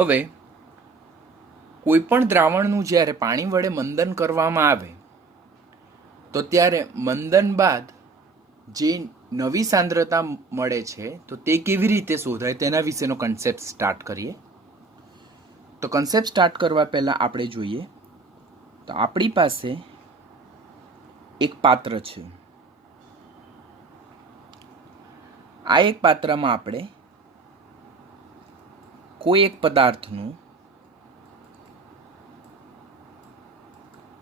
હવે કોઈપણ દ્રાવણનું જ્યારે પાણી વડે મંદન કરવામાં આવે તો ત્યારે મંદન બાદ જે નવી સાંદ્રતા મળે છે તો તે કેવી રીતે શોધાય તેના વિશેનો કન્સેપ્ટ સ્ટાર્ટ કરીએ. તો કન્સેપ્ટ સ્ટાર્ટ કરવા પહેલાં આપણે જોઈએ તો આપણી પાસે એક પાત્ર છે. આ એક પાત્રમાં આપણે કોઈ એક પદાર્થનું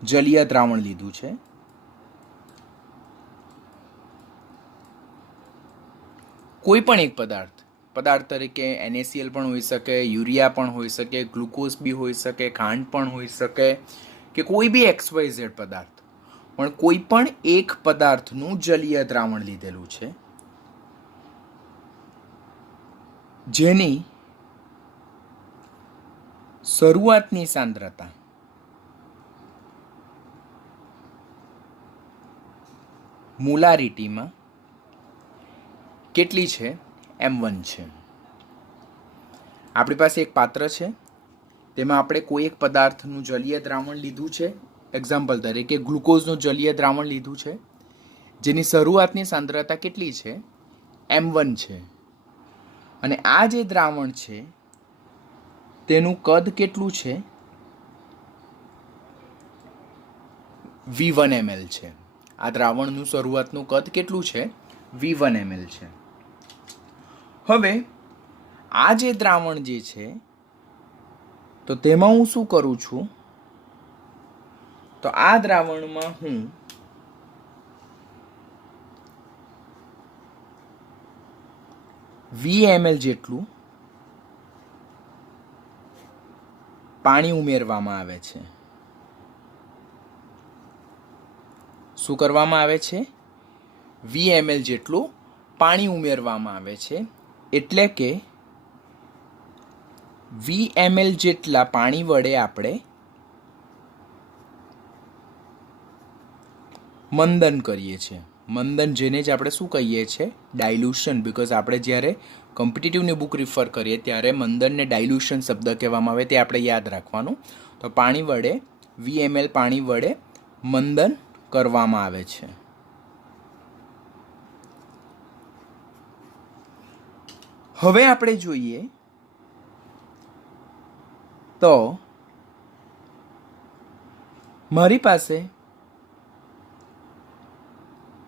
જલીય દ્રાવણ લીધું છે. કોઈ પણ એક પદાર્થ તરીકે NaCl પણ હોઈ શકે, યુરિયા પણ હોઈ શકે, ગ્લુકોઝ બી હોઈ શકે, ખાંડ પણ હોઈ શકે કે કોઈ બી XYZ પદાર્થ, પણ કોઈ પણ એક પદાર્થનું જલીય દ્રાવણ લીધેલું છે જેની શરૂઆતની સાંદ્રતા મોલારિટીમાં કેટલી છે? M1 છે. આપણી પાસે એક પાત્ર છે, તેમાં આપણે કોઈ એક પદાર્થનું જલીય દ્રાવણ લીધું છે. એક્ઝામ્પલ તરીકે ગ્લુકોઝનું જલીય દ્રાવણ લીધું છે જેની શરૂઆતની સાંદ્રતા કેટલી છે? M1 છે. અને આ જે દ્રાવણ છે તેનું કદ કેટલું છે? V1 ml છે. આ દ્રાવણનું શરૂઆતનું કદ કેટલું છે? V1 ml છે. હવે આ જે દ્રાવણ જે છે તો તેમાં હું શું કરું છું તો આ દ્રાવણમાં હું VmL જેટલું પાણી ઉમેરવામાં આવે છે. શું કરવામાં આવે છે? VmL જેટલું પાણી ઉમેરવામાં આવે છે. એટલે કે VmL જેટલા પાણી વડે આપણે મંદન કરીએ છીએ. મંદન જેને જ આપણે શું કહીએ છીએ? ડાયલ્યુશન. બિકોઝ આપણે જ્યારે કોમ્પિટિટિવની બુક રિફર કરીએ ત્યારે મંદનને ડાયલ્યુશન શબ્દ કહેવામાં આવે, તે આપણે યાદ રાખવાનું. તો પાણી વડે VmL પાણી વડે મંદન કરવામાં આવે છે. હવે આપણે જોઈએ તો મારી પાસે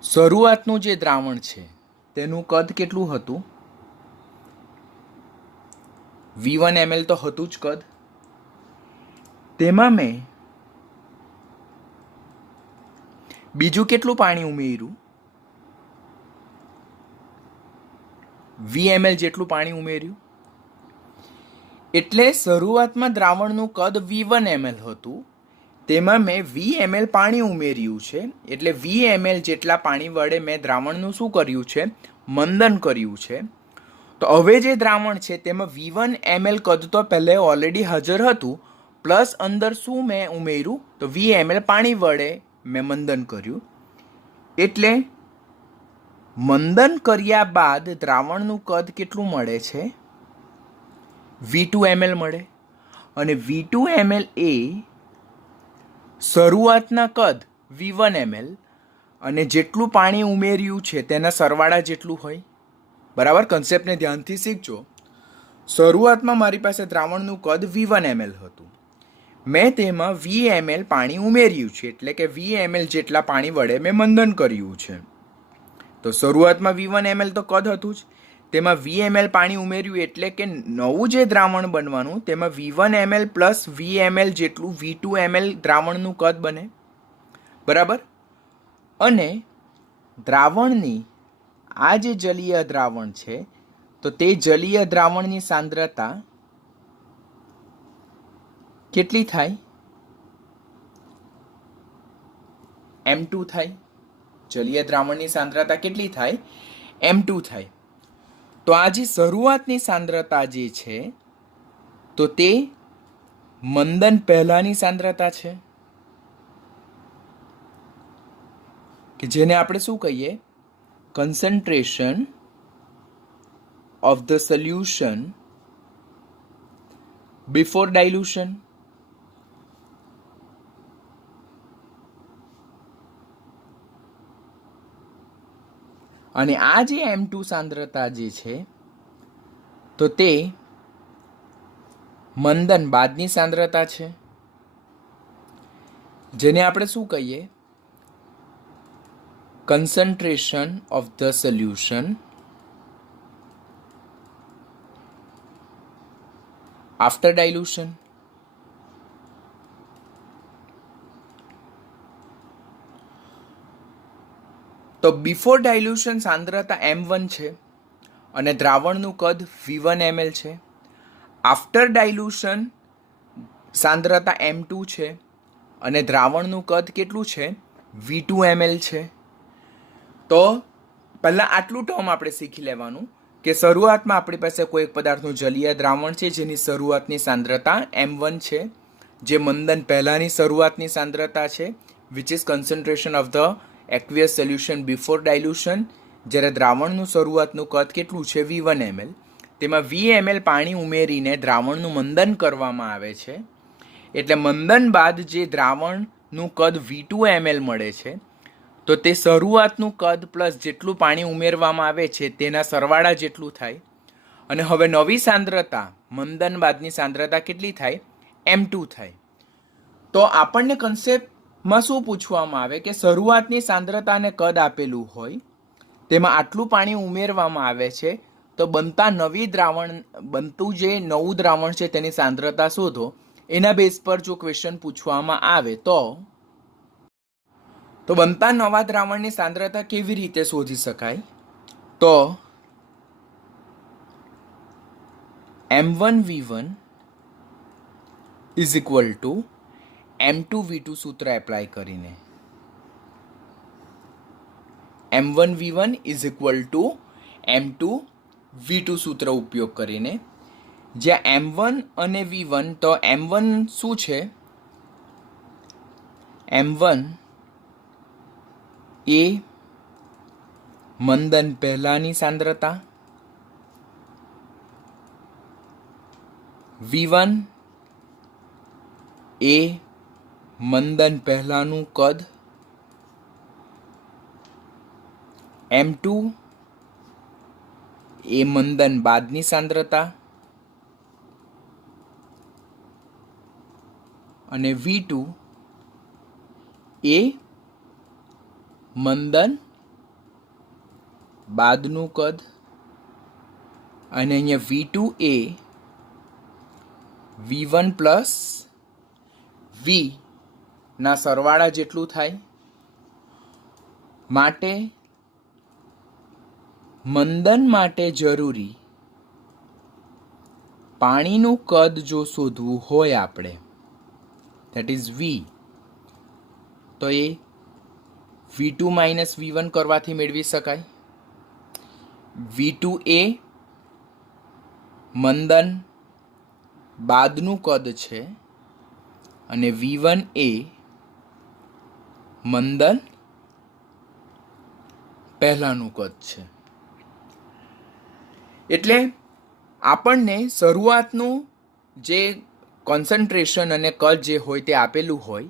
શરૂઆતનું જે દ્રાવણ છે તેનું કદ કેટલું હતું? V1 ml તો હતું જ કદ. તેમાં મેં બીજું કેટલું પાણી ઉમેર્યું? VmL જેટલું પાણી ઉમેર્યું. એટલે શરૂઆતમાં દ્રાવણનું કદ V1 ml હતું, તેમાં મેં VmL પાણી ઉમેર્યું છે. એટલે VmL જેટલા પાણી વડે મેં દ્રાવણનું શું કર્યું છે? મંદન કર્યું છે. તો હવે જે દ્રાવણ છે તેમાં V1 ml કદ તો પહેલે ઓલરેડી હાજર હતું, પ્લસ અંદર શું મેં ઉમેર્યું? તો VmL પાણી વડે મેં મંદન કર્યું. એટલે મંદન કર્યા બાદ દ્રાવણનું કદ કેટલું મળે છે? V2 ml મળે. અને V2 ml એ શરૂઆતના કદ V1 ml અને જેટલું પાણી ઉમેર્યું છે તેના સરવાળા જેટલું હોય. બરાબર, કન્સેપ્ટને ધ્યાનથી શીખજો. શરૂઆતમાં મારી પાસે દ્રાવણનું કદ V1 ml હતું. મેં તેમાં VmL પાણી ઉમેર્યું છે, એટલે કે VmL જેટલા પાણી વડે મેં મંદન કર્યું છે. તો શરૂઆતમાં V1 ml તો કદ હતું જ, તેમાં VmL પાણી ઉમેર્યું એટલે કે નવું જે દ્રાવણ બનવાનું તેમાં V1 ml પ્લસ VmL જેટલું V2 ml દ્રાવણનું કદ બને. બરાબર. અને દ્રાવણની આ જે જલીય દ્રાવણ છે તો તે જલીય દ્રાવણની સાંદ્રતા કેટલી થાય? M2 થાય. જલીય દ્રાવણની સાંદ્રતા કેટલી થાય? M2 થાય. તો આ જે શરૂઆતની સાંદ્રતા જે છે તો તે મંદન પહેલાની સાંદ્રતા છે કે જેને આપણે શું કહીએ? concentration of the solution before ડાયલ્યુશન, અને આ જે M2 સાંદ્રતા જે છે તો તે મંદન બાદની સાંદ્રતા છે, જેને આપણે શું કહીએ, concentration of the solution after ડાયલ્યુશન. તો બિફોર ડાયલ્યુશન સાંદ્રતા M1 છે અને દ્રાવણનું કદ V1 ml છે. આફ્ટર ડાયલ્યુશન સાંદ્રતા M2 છે અને દ્રાવણનું કદ કેટલું છે, V2 ml છે. તો પહેલાં આટલું ટર્મ આપણે શીખી લેવાનું કે શરૂઆતમાં આપણી પાસે કોઈ એક પદાર્થનું જલીય દ્રાવણ છે જેની શરૂઆતની સાંદ્રતા M1 છે, જે મંદન પહેલાંની શરૂઆતની સાંદ્રતા છે, which is concentration of the aqueous solution before ડાયલ્યુશન. જ્યારે દ્રાવણનું શરૂઆતનું કદ કેટલું છે, V1 ml. તેમાં V ml પાણી ઉમેરીને દ્રાવણનું મંદન કરવામાં આવે છે. એટલે મંદન બાદ જે દ્રાવણનું કદ V2 ml મળે છે, તો તે શરૂઆતનું કદ પ્લસ જેટલું પાણી ઉમેરવામાં આવે છે તેના સરવાળા જેટલું થાય. અને હવે નવી સાંદ્રતા મંદન બાદની સાંદ્રતા કેટલી થાય, M2 થાય. તો આપણને કન્સેપ્ટમાં શું પૂછવામાં આવે કે શરૂઆતની સાંદ્રતાને કદ આપેલું હોય, તેમાં આટલું પાણી ઉમેરવામાં આવે છે, તો બનતું જે નવું દ્રાવણ છે તેની સાંદ્રતા શોધો. એના બેઝ પર જો ક્વેશ્ચન પૂછવામાં આવે તો બનતા નવા દ્રાવણની સાંદ્રતા કેવી રીતે શોધી શકાય? તો M1V1 is equal two M2V2 સૂત્ર એપ્લાય કરીને, M1V1 is equal two M2V2 સૂત્ર ઉપયોગ કરીને, જ્યાં M1 અને V1, તો M1 શું છે, M1 એ મંદન પહેલાની સાંદ્રતા, V1 એ મંદન પહેલાનું કદ, M2 એ મંદન બાદની સાંદ્રતા અને V2 એ મંદન બાદનું કદ. અને અહીંયા V2 એ V1 પ્લસ V ના સરવાળા જેટલું થાય. માટે મંદન માટે જરૂરી પાણીનું કદ જો શોધવું હોય આપણે, ધેટ ઇઝ V, તો એ V2 માઇનસ V1 કરવાથી મેળવી શકાય. V2 એ મંદન બાદનું કદ છે અને V1 એ મંદન પહેલાનું કદ છે. એટલે આપણને શરૂઆતનું જે કોન્સન્ટ્રેશન અને કદ જે હોય તે આપેલું હોય,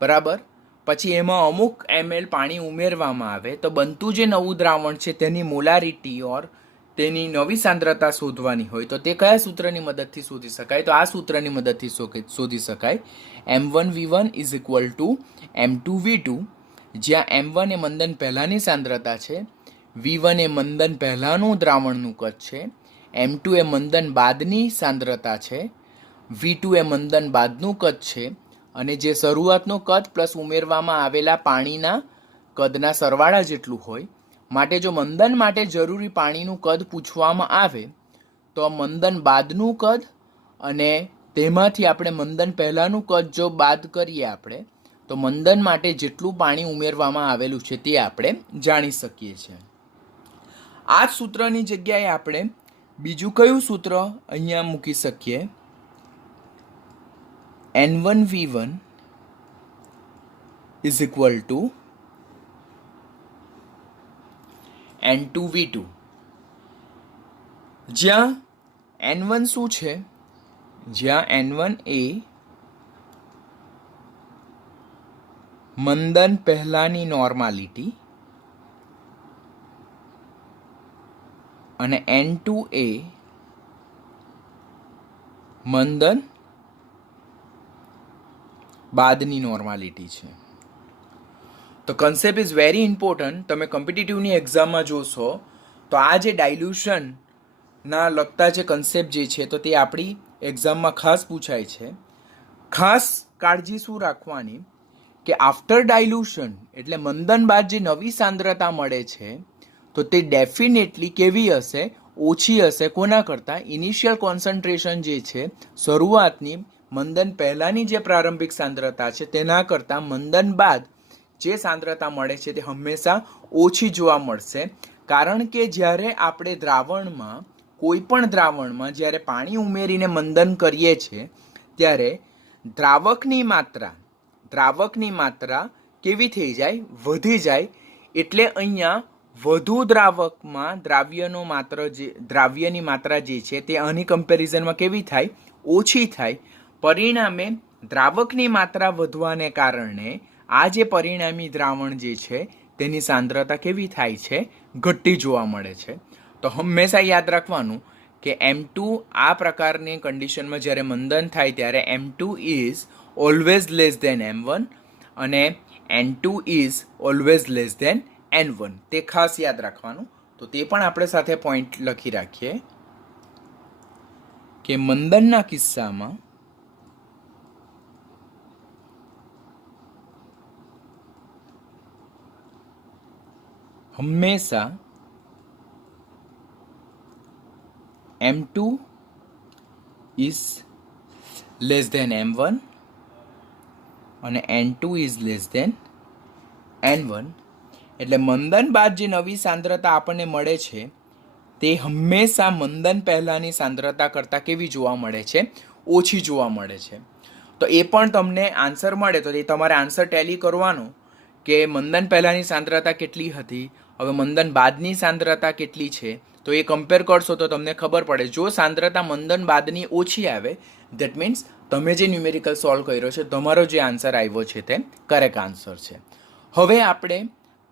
બરાબર, પછી એમાં અમુક ml પાણી ઉમેરવામાં આવે તો બનતું જે નવું દ્રાવણ છે તેની મોલારિટી ઓર તેની નવી સાંદ્રતા શોધવાની હોય, તો તે કયા સૂત્રની મદદથી શોધી શકાય? તો આ સૂત્રની મદદથી શોધી શકાય. M1V1 is equal two M2V2, જ્યાં M1 એ મંદન પહેલાંની સાંદ્રતા છે, V1 એ મંદન પહેલાંનું દ્રાવણનું કદ છે, M2 એ મંદન બાદની સાંદ્રતા છે, V2 એ મંદન બાદનું કદ છે, અને જે શરૂઆતનું કદ પ્લસ ઉમેરવામાં આવેલા પાણીના કદના સરવાળા જેટલું હોય. માટે જો મંદન માટે જરૂરી પાણીનું કદ પૂછવામાં આવે તો મંદન બાદનું કદ અને તેમાંથી આપણે મંદન પહેલાંનું કદ જો બાદ કરીએ આપણે, તો મંદન માટે જેટલું પાણી ઉમેરવામાં આવેલું છે તે આપણે જાણી શકીએ છીએ. આ સૂત્રની જગ્યાએ આપણે બીજું કયું સૂત્ર અહીંયા મૂકી શકીએ? N1V1 is equal two N2V2, જ્યાં N1 શું છે, જ્યાં N1 એ મંદન પહેલાની નોર્માલિટી અને N2 એ મંદન બાદની નોર્માલિટી છે. તો કન્સેપ્ટ ઇઝ વેરી ઇમ્પોર્ટન્ટ. તમે કોમ્પિટિટિવની એક્ઝામમાં જોશો તો આ જે ડાયલ્યુશનના લગતા જે કન્સેપ્ટ જે છે તો તે આપણી એક્ઝામમાં ખાસ પૂછાય છે. ખાસ કાળજી શું રાખવાની કે આફ્ટર ડાયલ્યુશન એટલે મંદન બાદ જે નવી સાંદ્રતા મળે છે તો તે ડેફિનેટલી કેવી હશે? ઓછી હશે. કોના કરતાં? ઇનિશિયલ કોન્સન્ટ્રેશન જે છે શરૂઆતની મંદન પહેલાંની જે પ્રારંભિક સાંદ્રતા છે તેના કરતાં મંદન બાદ જે સાંદ્રતા મળે છે તે હંમેશા ઓછી જોવા મળશે. કારણ કે જ્યારે આપણે દ્રાવણમાં કોઈ પણ દ્રાવણમાં જ્યારે પાણી ઉમેરીને મંદન કરીએ છીએ ત્યારે દ્રાવકની માત્રા કેવી થઈ જાય? વધી જાય. એટલે અહીંયા વધુ દ્રાવકમાં દ્રાવ્યની માત્રા જે છે તે આની કમ્પેરિઝનમાં કેવી થાય? ઓછી થાય. પરિણામે દ્રાવકની માત્રા વધવાને કારણે આ જે પરિણામી દ્રાવણ જે છે તેની સાંદ્રતા કેવી થાય છે? ઘટતી જોવા મળે છે. તો હંમેશા યાદ રાખવાનું કે M2 આ પ્રકારની કન્ડિશનમાં જ્યારે મંદન થાય ત્યારે M2 is always less than M1 અને N2 is always less than N1. તે ખાસ યાદ રાખવાનું. તો તે પણ આપણે સાથે પોઈન્ટ લખી રાખીએ કે મંદનના કિસ્સામાં હંમેશા M2 is less than M1 અને N2 is less than N1. એટલે મંદન બાદ જે નવી સાંદ્રતા આપણને મળે છે તે હંમેશા મંદન પહેલાંની સાંદ્રતા કરતાં કેવી જોવા મળે છે? ઓછી જોવા મળે છે. તો એ પણ તમને આન્સર મળે તો એ તમારે આન્સર ટેલી કરવાનો કે મંદન પહેલાંની સાંદ્રતા કેટલી હતી, હવે મંદન બાદની સાંદ્રતા કેટલી છે. તો એ કમ્પેર કરશો તો તમને ખબર પડે. જો સાંદ્રતા મંદન બાદની ઓછી આવે દેટ મીન્સ તમે જે ન્યુમેરિકલ સોલ્વ કર્યો છે તમારો જે આન્સર આવ્યો છે તે કરેક્ટ આન્સર છે. હવે આપણે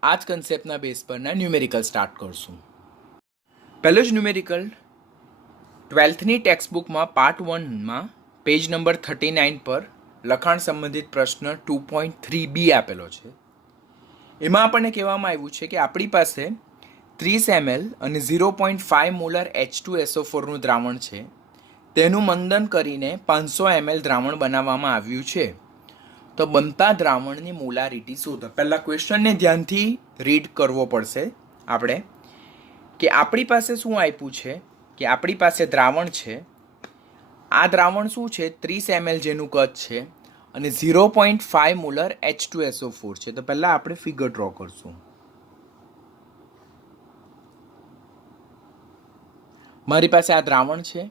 આ જ કન્સેપ્ટના બેઝ પરના ન્યુમેરિકલ સ્ટાર્ટ કરશું. પહેલો જ ન્યુમેરિકલ 12થની ટેક્સ્ટબુકમાં પાર્ટ 1માં પેજ નંબર 39 પર લખાણ સંબંધિત પ્રશ્ન 2.3b આપેલો છે. એમાં આપણને કહેવામાં આવ્યું છે કે આપણી પાસે 30 ml અને 0.5 મોલર H2SO4નું દ્રાવણ છે. તેનું મંદન કરીને 500 ml દ્રાવણ બનાવવામાં આવ્યું છે. તો બનતા દ્રાવણની મોલારિટી શોધો. પહેલાં ક્વેશ્ચનને ધ્યાનથી રીડ કરવો પડશે આપણે કે આપણી પાસે શું આપ્યું છે કે આપણી પાસે દ્રાવણ છે. આ દ્રાવણ શું છે? 30 ml જેનું કદ છે અને 0.5 મોલર H2SO4 છે. તો પહેલાં આપણે ફિગર ડ્રો કરશું. મારી પાસે આ દ્રાવણ છે.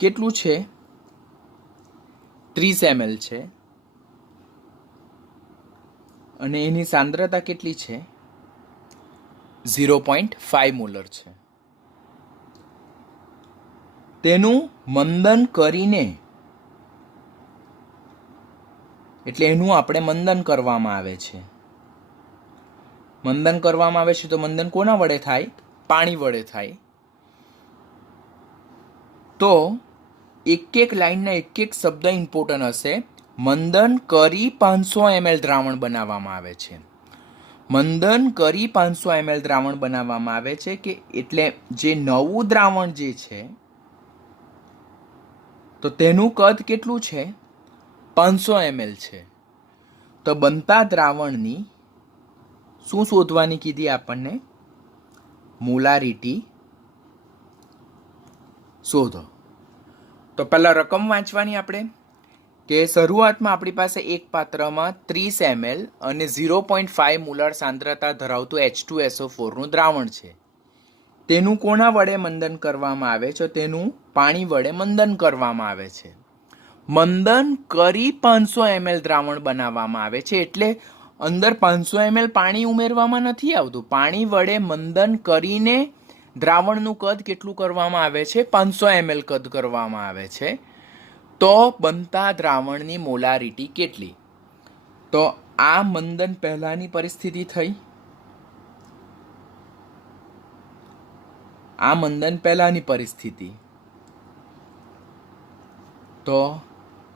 કેટલું છે? 30 ml છે અને એની સાંદ્રતા કેટલી છે? 0.5 મોલર છે. તેનું મંદન કરીને એટલે એનું આપણે મંદન કરવામાં આવે છે. મંદન કરવામાં આવે છે તો મંદન કોના વડે થાય? પાણી વડે થાય. તો એક લાઈનના એક શબ્દ ઇમ્પોર્ટન્ટ હશે. મંદન કરી 500 ml દ્રાવણ બનાવવામાં આવે છે. મંદન કરી 500 ml દ્રાવણ બનાવવામાં આવે છે કે એટલે જે નવું દ્રાવણ જે છે તો તેનું કદ કેટલું છે? 500 ml છે. તો બનતા દ્રાવણની શું શોધવાની કીધી આપણને? મોલારિટી શોધો. તો પહેલાં રકમ વાંચવાની આપણે કે શરૂઆતમાં આપણી પાસે એક પાત્રમાં 30 ml અને 0.5 મોલર સાંદ્રતા ધરાવતું H2SO4નું દ્રાવણ છે. તેનું કોના વડે મંદન કરવામાં આવે છે? તેનું પાણી વડે મંદન કરવામાં આવે છે. મંદન કરી 500 ml દ્રાવણ બનાવવામાં આવે છે એટલે અંદર 500 ml પાણી ઉમેરવામાં નથી આવતું. પાણી વડે મંદન કરીને દ્રાવણનું કદ કેટલું કરવામાં આવે છે? 500 ml કદ કરવામાં આવે છે. તો બનતા દ્રાવણની મોલારિટી કેટલી? તો આ મંદન પહેલાની પરિસ્થિતિ થઈ. આ મંદન પહેલાની પરિસ્થિતિ. તો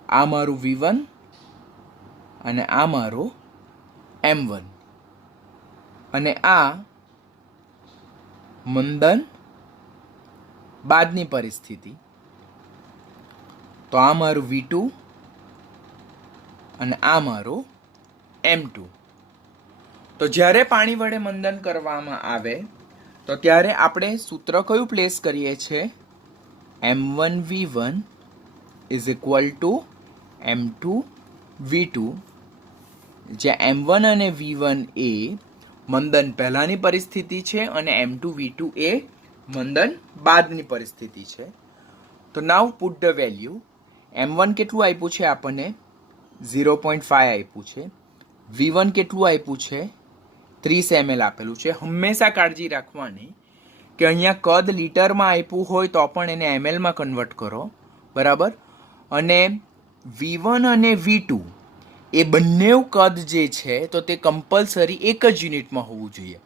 આ મારું V1 અને આ મારું M1 અને આ મંદન બાદની પરિસ્થિતિ. તો આ મારું V2 અને આ મારું M2. તો જ્યારે પાણી વડે મંદન કરવામાં આવે તો ત્યારે આપણે સૂત્ર કયું પ્લેસ કરીએ છીએ? M1V1 is equal two M2V2, જ્યાં M1 અને V1 એ મંદન પહેલાની પરિસ્થિતિ છે અને M2V2 એ મંદન બાદની પરિસ્થિતિ છે. તો નાવ પુટ ધ વેલ્યુ. M1 કેટલું આપ્યું છે આપણને? 0.5 આપ્યું છે. V1 કેટલું આપ્યું છે? 30 ml આપેલું છે. હંમેશા કાળજી રાખવાની કે અહીંયા કદ લીટરમાં આપ્યું હોય તો પણ એને mlમાં કન્વર્ટ કરો, બરાબર. અને V1 અને V2 એ બંને કદ જે છે તો તે કમ્પલસરી એક જ યુનિટમાં હોવું જોઈએ.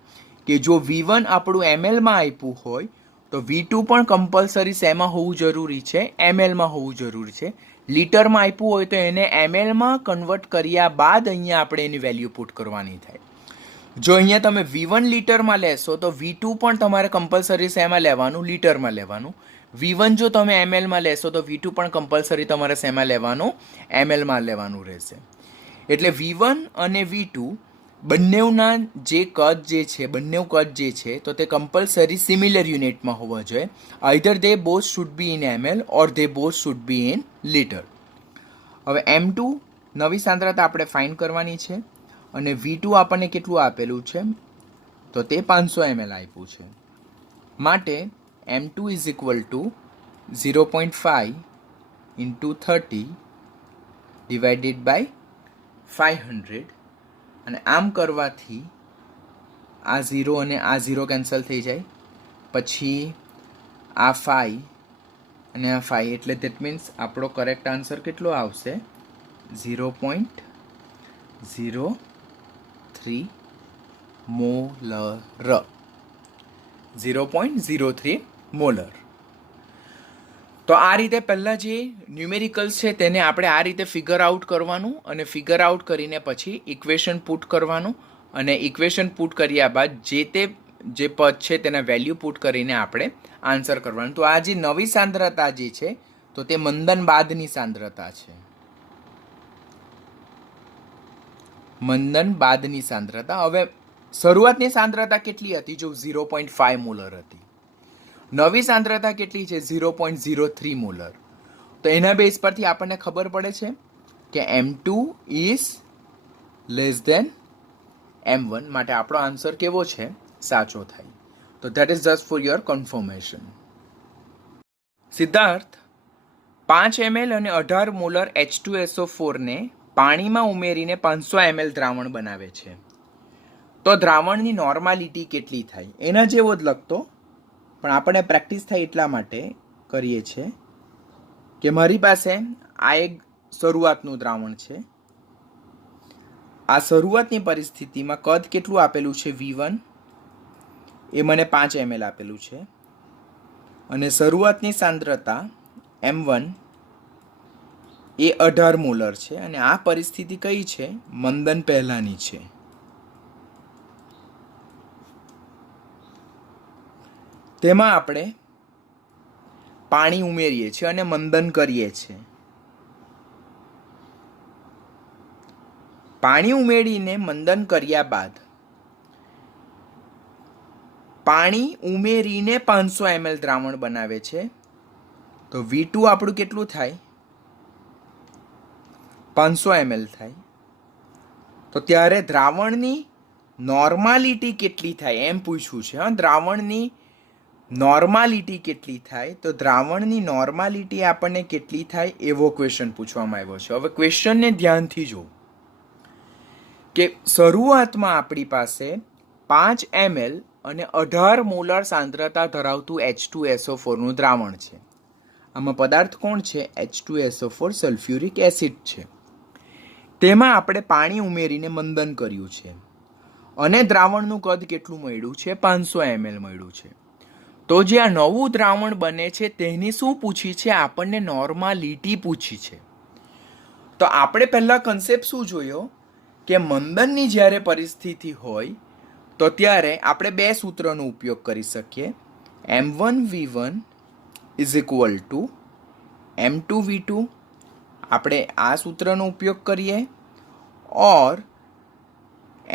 કે જો V1 આપણું mlમાં આપ્યું હોય તો V2 પણ કમ્પલસરી શેમાં હોવું જરૂરી છે? mlમાં હોવું જરૂરી છે. લીટરમાં આપ્યું હોય તો એને mlમાં કન્વર્ટ કર્યા બાદ અહીંયા આપણે એની વેલ્યુ પુટ કરવાની થાય. જો અહીંયા તમે V1 લીટરમાં લેશો તો V2 પણ તમારે કમ્પલસરી શેમાં લેવાનું? લીટરમાં લેવાનું. V1 જો તમે mlમાં લેશો તો V2 પણ કમ્પલસરી તમારે શેમાં લેવાનું? mlમાં લેવાનું રહેશે. એટલે V1 અને V2 બંનેના જે કદ જે છે, બંને કદ જે છે તો તે કમ્પલસરી સિમિલર યુનિટમાં હોવા જોઈએ. Either they both should be in ml or they both should be in litre. હવે M2 નવી સાંદ્રતા આપણે ફાઇન્ડ કરવાની છે અને V2 આપણને કેટલું આપેલું છે? તો તે 500 ml આપ્યું છે. માટે M2 is equal to 0.5 into 30 divided by 500. અને આમ કરવાથી આ 0 અને આ 0 કેન્સલ થઈ જાય. પછી આ 5 અને આ 5 એટલે દેટ મીન્સ આપણો કરેક્ટ આન્સર કેટલો આવશે? 0.03 મોલર. 0.03 મોલર. તો આ રીતે પહેલાં જે ન્યુમેરિકલ્સ છે તેને આપણે આ રીતે ફિગર આઉટ કરવાનું અને ફિગર આઉટ કરીને પછી ઇક્વેશન પુટ કરવાનું અને ઇક્વેશન પુટ કર્યા બાદ જે પદ છે તેના વેલ્યુ પુટ કરીને આપણે આન્સર કરવાનું. તો આ જે નવી સાંદ્રતા જે છે તો તે મંદન બાદની સાંદ્રતા છે. મંદન બાદની સાંદ્રતા. હવે શરૂઆતની સાંદ્રતા કેટલી હતી? જો 0.5 મોલર હતી. નવી સાંદ્રતા કેટલી છે? 0.03 મોલર. તો એના બેઝ પરથી આપણને ખબર પડે છે કે M2 is less than M1. માટે આપણો આન્સર કેવો છે? સાચો થાય. તો that is just for your confirmation. Siddharth 5 ml અને 18 મોલર H2SO4 ને પાણીમાં ઉમેરીને 500 ml દ્રાવણ બનાવે છે. તો દ્રાવણની નોર્માલિટી કેટલી થાય? એના જેવો જ લખતો, પણ આપણે પ્રેક્ટિસ થાય એટલા માટે કરીએ છીએ કે મારી પાસે આ એક શરૂઆતનું દ્રાવણ છે. આ શરૂઆતની પરિસ્થિતિમાં કદ કેટલું આપેલું છે? V1 એ મને 5 ml આપેલું છે અને શરૂઆતની સાંદ્રતા M1 એ 18 મોલર છે અને આ પરિસ્થિતિ કઈ છે? મંદન પહેલાની છે. તેમાં આપણે પાણી ઉમેરીએ છીએ અને મંદન કરીએ છીએ. પાણી ઉમેરીને મંદન કર્યા બાદ પાણી ઉમેરીને 500 ml દ્રાવણ બનાવે છે. તો V2 આપણું કેટલું થાય? 500 ml થાય. તો ત્યારે દ્રાવણની નોર્માલિટી કેટલી થાય એમ પૂછવું છે. હા, દ્રાવણની નોર્માલિટી કેટલી થાય? તો દ્રાવણની નોર્માલિટી આપણને કેટલી થાય એવો ક્વેશ્ચન પૂછવામાં આવ્યો છે. હવે ક્વેશ્ચનને ધ્યાનથી જો કે શરૂઆતમાં આપણી પાસે 5 ml અને 18 મોલર સાંદ્રતા ધરાવતું H2SO4નું દ્રાવણ છે. આમાં પદાર્થ કોણ છે? H2SO4 સલ્ફ્યુરિક એસિડ છે. તેમાં આપણે પાણી ઉમેરીને મંદન કર્યું છે અને દ્રાવણનું કદ કેટલું મળ્યું છે? 500 ml મળ્યું છે. તો જે આ નવું દ્રાવણ બને છે તેની શું પૂછી છે? આપણને નોર્માલિટી પૂછી છે. તો આપણે પહેલા કન્સેપ્ટ શું જોયો કે મંદનની જ્યારે પરિસ્થિતિ હોય તો ત્યારે આપણે બે સૂત્રનો ઉપયોગ કરી શકીએ. M1V1 is equal two M2V2. આપણે આ સૂત્રનો ઉપયોગ કરીએ. ઓર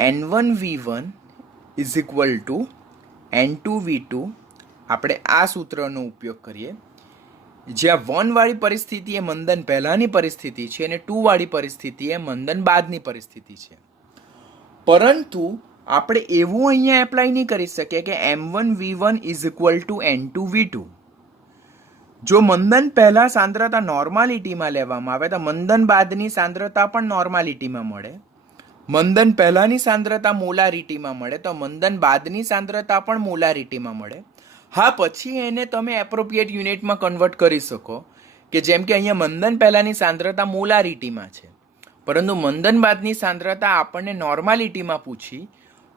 N1V1 is equal two N2V2. આપણે આ સૂત્રનો ઉપયોગ કરીએ. જ્યાં 1 વાળી પરિસ્થિતિ એ મંદન પહેલાંની પરિસ્થિતિ છે અને 2 વાળી પરિસ્થિતિ એ મંદન બાદની પરિસ્થિતિ છે. પરંતુ આપણે એવું અહીંયા એપ્લાય નહીં કરી શકીએ કે M1V1 is equal two N2V2. જો મંદન પહેલાં સાંદ્રતા નોર્માલિટીમાં લેવામાં આવે તો મંદન બાદની સાંદ્રતા પણ નોર્માલિટીમાં મળે. મંદન પહેલાંની સાંદ્રતા મોલારિટીમાં મળે તો મંદન બાદની સાંદ્રતા પણ મોલારિટીમાં મળે. હા, પછી એને તમે એપ્રોપ્રિએટ યુનિટમાં કન્વર્ટ કરી શકો કે જેમ કે અહીંયા મંદન પહેલાંની સાંદ્રતા મોલારિટીમાં છે પરંતુ મંદન બાદની સાંદ્રતા આપણને નોર્માલિટીમાં પૂછી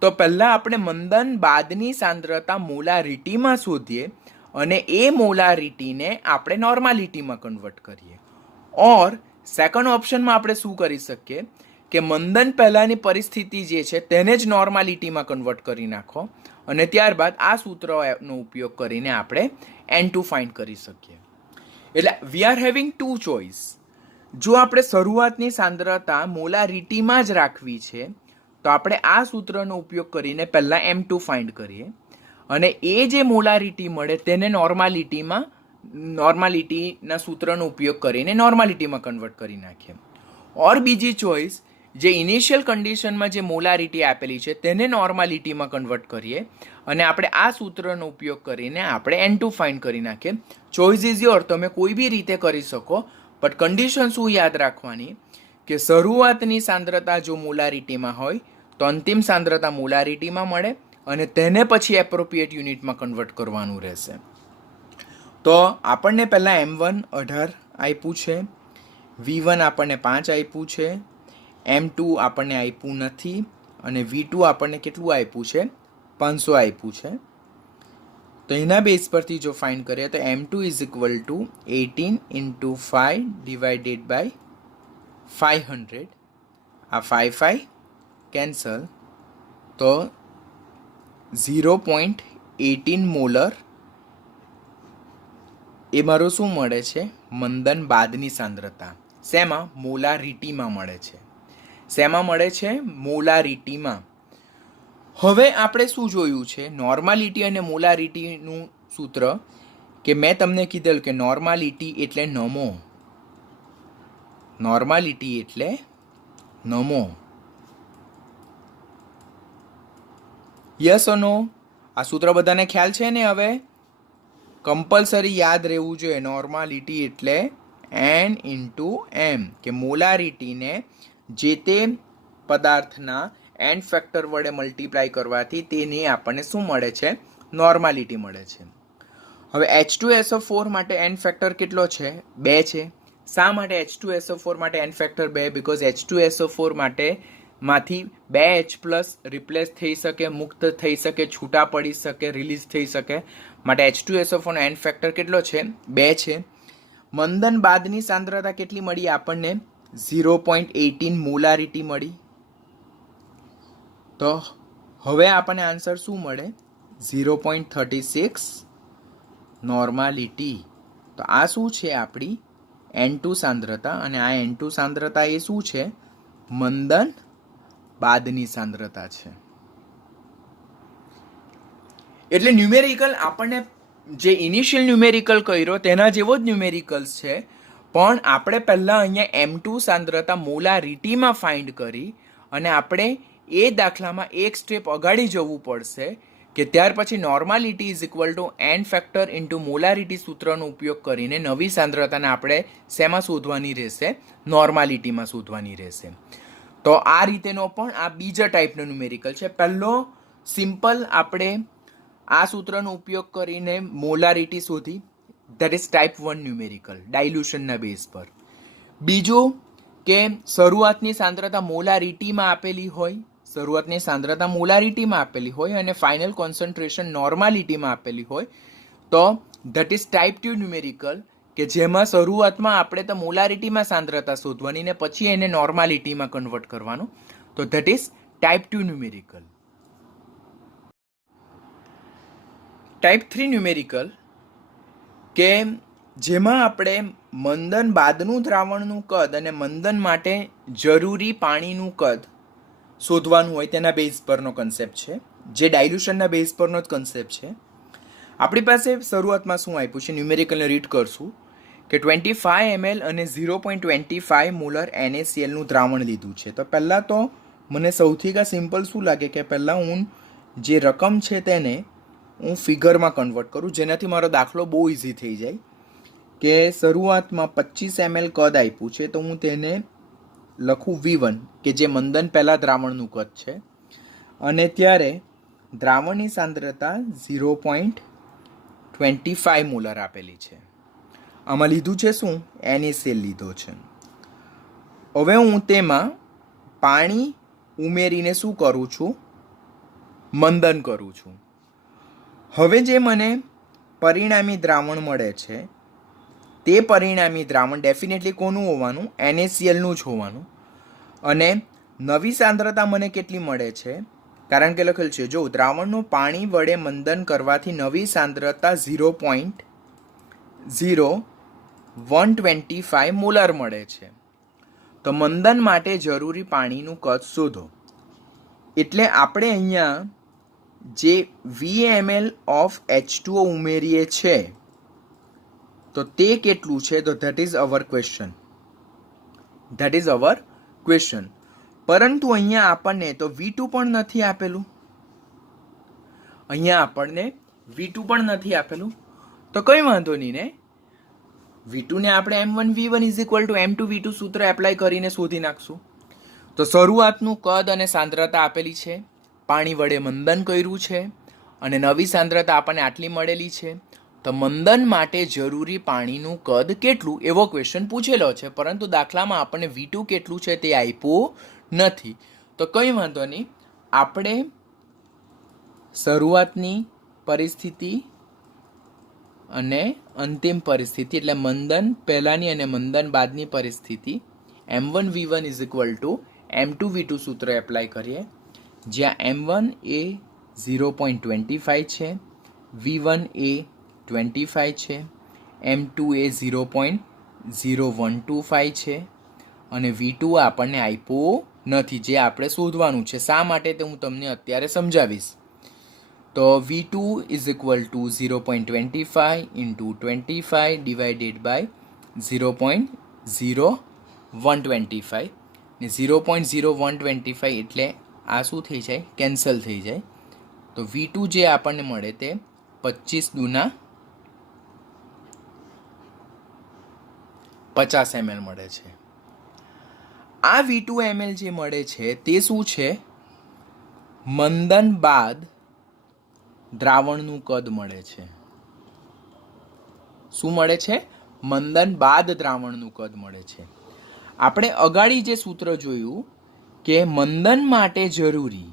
તો પહેલાં આપણે મંદન બાદની સાંદ્રતા મોલારિટીમાં શોધીએ અને એ મોલારિટીને આપણે નોર્માલિટીમાં કન્વર્ટ કરીએ. ઓર સેકન્ડ ઓપ્શનમાં આપણે શું કરી શકીએ કે મંદન પહેલાંની પરિસ્થિતિ જે છે તેને જ નોર્માલિટીમાં કન્વર્ટ કરી નાખો અને ત્યારબાદ આ સૂત્રનો ઉપયોગ કરીને આપણે N2 ફાઇન્ડ કરી શકીએ. એટલે વી આર હેવિંગ 2 ચોઇસ. જો આપણે શરૂઆતની સાંદ્રતા મોલારિટીમાં જ રાખવી છે તો આપણે આ સૂત્રનો ઉપયોગ કરીને પહેલાં M2 ફાઇન્ડ કરીએ અને એ જે મોલારિટી મળે તેને નોર્માલિટીના સૂત્રનો ઉપયોગ કરીને નોર્માલિટીમાં કન્વર્ટ કરી નાખીએ. ઓર બીજી ચોઇસ, જે ઇનિશિયલ કન્ડિશનમાં જે મોલારિટી આપેલી છે તેને નોર્માલિટીમાં કન્વર્ટ કરીએ અને આપણે આ સૂત્રનો ઉપયોગ કરીને આપણે N2 ફાઇન્ડ કરી નાખીએ. Choice is your. તમે કોઈ બી રીતે કરી શકો, બટ કન્ડિશન શું યાદ રાખવાની કે શરૂઆતની સાંદ્રતા જો મોલારિટીમાં હોય તો અંતિમ સાંદ્રતા મોલારિટીમાં મળે અને તેને પછી એપ્રોપ્રિએટ યુનિટમાં કન્વર્ટ કરવાનું રહેશે. તો આપણને પહેલાં M1 18 આપ્યું છે, V1 આપણને 5 આપ્યું છે, M2 આપણને આપ્યું નથી અને V2 આપણને કેટલું આપ્યું છે? 500 આપ્યું છે. તો એના બેઝ પરથી જો ફાઇન્ડ કરીએ તો M2 is equal to 18 into 5 divided by 500. આ 5 કેન્સલ તો 0.18 મોલર એ મારું શું મળે છે? મંદન બાદની સાંદ્રતા. શેમાં? મોલારિટીમાં મળે છે. શેમાં મળે છે? મોલારિટીમાં. હવે આપણે શું જોયું છે? નોર્માલિટી અને મોલારિટીનું સૂત્ર કે મેં તમને કીધેલું કે નોર્માલિટી એટલે નમો. નોર્માલિટી એટલે નમો. યસ ઓર નો? આ સૂત્ર બધાને ખ્યાલ છે ને? હવે કમ્પલસરી યાદ રહેવું જોઈએ. નોર્માલિટી એટલે N ઇન્ટુ M, કે મોલારિટીને જે તે પદાર્થના એન ફેક્ટર વડે મલ્ટીપ્લાય કરવાથી તેની આપણને શું મળે છે? નોર્માલિટી મળે છે. હવે H2SO4 માટે એન ફેક્ટર કેટલો છે? 2 છે. શા માટે H2SO4 માટે એન ફેક્ટર 2? બિકોઝ H2SO4 માટે માંથી 2H+ રિપ્લેસ થઈ શકે, મુક્ત થઈ શકે, છૂટા પડી શકે, રિલીઝ થઈ શકે. માટે H2SO4 નો એન ફેક્ટર કેટલો છે? 2 છે. મંદન બાદની સાંદ્રતા કેટલી મળી આપણને? 0.18 મોલારિટી મળી. તો હવે આપણને આન્સર શું મળે? 0.36 નોર્માલિટી. તો આ શું છે? આપણી N2 સાંદ્રતા. અને આ N2 સાંદ્રતા એ શું છે? મંદન બાદની સાંદ્રતા છે. એટલે ન્યુમેરિકલ આપણને જે ઇનિશિયલ ન્યુમેરિકલ કર્યો તેના જેવો જ ન્યુમેરિકલ્સ છે, પણ આપણે પહેલાં અહીંયા M2 સાંદ્રતા મોલારિટીમાં ફાઇન્ડ કરી અને આપણે એ દાખલામાં એક સ્ટેપ અગાડી જવું પડશે કે ત્યાર પછી normality is equal to n factor into molarity સૂત્રનો ઉપયોગ કરીને નવી સાંદ્રતાને આપણે શેમાં શોધવાની રહેશે? નોર્માલિટીમાં શોધવાની રહેશે. તો આ રીતેનો પણ આ બીજા ટાઈપનો ન્યુમેરિકલ છે. પહેલો સિમ્પલ આપણે આ સૂત્રનો ઉપયોગ કરીને મોલારિટી શોધી, ધેટ ઇઝ ટાઈપ 1 ન્યુમેરિકલ ડાયલ્યુશનના બેઝ પર. બીજું કે શરૂઆતની સાંદ્રતા મોલારિટીમાં આપેલી હોય અને ફાઇનલ કોન્સન્ટ્રેશન નોર્માલિટીમાં આપેલી હોય, તો ધેટ ઇઝ ટાઈપ 2 ન્યુમેરિકલ કે જેમાં શરૂઆતમાં આપણે તો મોલારિટીમાં સાંદ્રતા શોધવાની ને પછી એને નોર્માલિટીમાં કન્વર્ટ કરવાનું, તો that is type 2 numerical. Type 3 numerical કે જેમાં આપણે મંદન બાદનું દ્રાવણનું કદ અને મંદન માટે જરૂરી પાણીનું કદ શોધવાનું હોય તેના બેઝ પરનો કન્સેપ્ટ છે, જે ડાયલ્યુશનના બેઝ પરનો જ કન્સેપ્ટ છે. આપણી પાસે શરૂઆતમાં શું આપ્યું છે, ન્યુમેરિકલને રીડ કરશું કે 25 ml અને 0.25 મોલર NaCl નું દ્રાવણ લીધું છે. તો પહેલાં તો મને સૌથી સિમ્પલ શું લાગે કે પહેલાં હું જે રકમ છે તેને હું ફિગરમાં કન્વર્ટ કરું, જેનાથી મારો દાખલો બહુ ઇઝી થઈ જાય. કે શરૂઆતમાં 25 ml કદ આપ્યું છે તો હું તેને લખું V1 કે જે મંદન પહેલાં દ્રાવણનું કદ છે, અને ત્યારે દ્રાવણની સાંદ્રતા 0.25 મોલર આપેલી છે. આમાં લીધું છે શું, NaCl લીધો છે. હવે હું તેમાં પાણી ઉમેરીને શું કરું છું, મંદન કરું છું. હવે જે મને પરિણામી દ્રાવણ મળે છે તે પરિણામી દ્રાવણ ડેફિનેટલી કોનું હોવાનું, NaCl નું જ હોવાનું. અને નવી સાંદ્રતા મને કેટલી મળે છે, કારણ કે લખેલ છે જો દ્રાવણનું પાણી વડે મંદન કરવાથી નવી સાંદ્રતા 0.0125 મોલર મળે છે. તો મંદન માટે જરૂરી પાણીનું કદ શોધો. એટલે આપણે અહીંયા જે VmL ઓફ H2O ઉમેરીએ છે તો તે કેટલું છે, તો ધેટ ઇઝ અવર ક્વેશ્ચન. પરંતુ અહીંયા આપણને તો V2 પણ નથી આપેલું, તો કંઈ વાંધો નહીં ને, V2 ને આપણે M1V1 M2V2 સૂત્ર એપ્લાય કરીને શોધી નાખશું. તો શરૂઆતનું કદ અને સાંદ્રતા આપેલી છે, પાણી વડે મંદન કર્યું છે અને નવી સાંદ્રતા આપણને આટલી મળેલી છે. તો મંદન માટે જરૂરી પાણીનું કદ કેટલું એવો ક્વેશ્ચન પૂછેલો છે, પરંતુ દાખલામાં આપણને V2 કેટલું છે તે આપ્યું નથી. તો કંઈ વાંધો નહીં, આપણે શરૂઆતની પરિસ્થિતિ અને અંતિમ પરિસ્થિતિ એટલે મંદન પહેલાંની અને મંદન બાદની પરિસ્થિતિ M1V1 M2V2 સૂત્ર એપ્લાય કરીએ, જ્યાં M1 એ 0.25 છે, V1 એ 25 છે, M2 એ 0.0125 છે અને V2 આપણને આપ્યો નથી, જે આપણે શોધવાનું છે. શા માટે તે હું તમને અત્યારે સમજાવીશ. તો V2 is equal to 0.25 into 25 divided by 0.0125 ને 0.0125 એટલે આ શું થઈ જાય, કેન્સલ થઈ જાય. તો V2 જે આપણને મળે તે 25 દુના 50 ml મળે છે. આ V2 ml જે મળે છે તે શું છે, મંદન બાદ દ્રાવણનું કદ મળે છે. શું મળે છે, મંદન બાદ દ્રાવણનું કદ મળે છે. આપણે અગાડી જે સૂત્ર જોયું કે મંદન માટે જરૂરી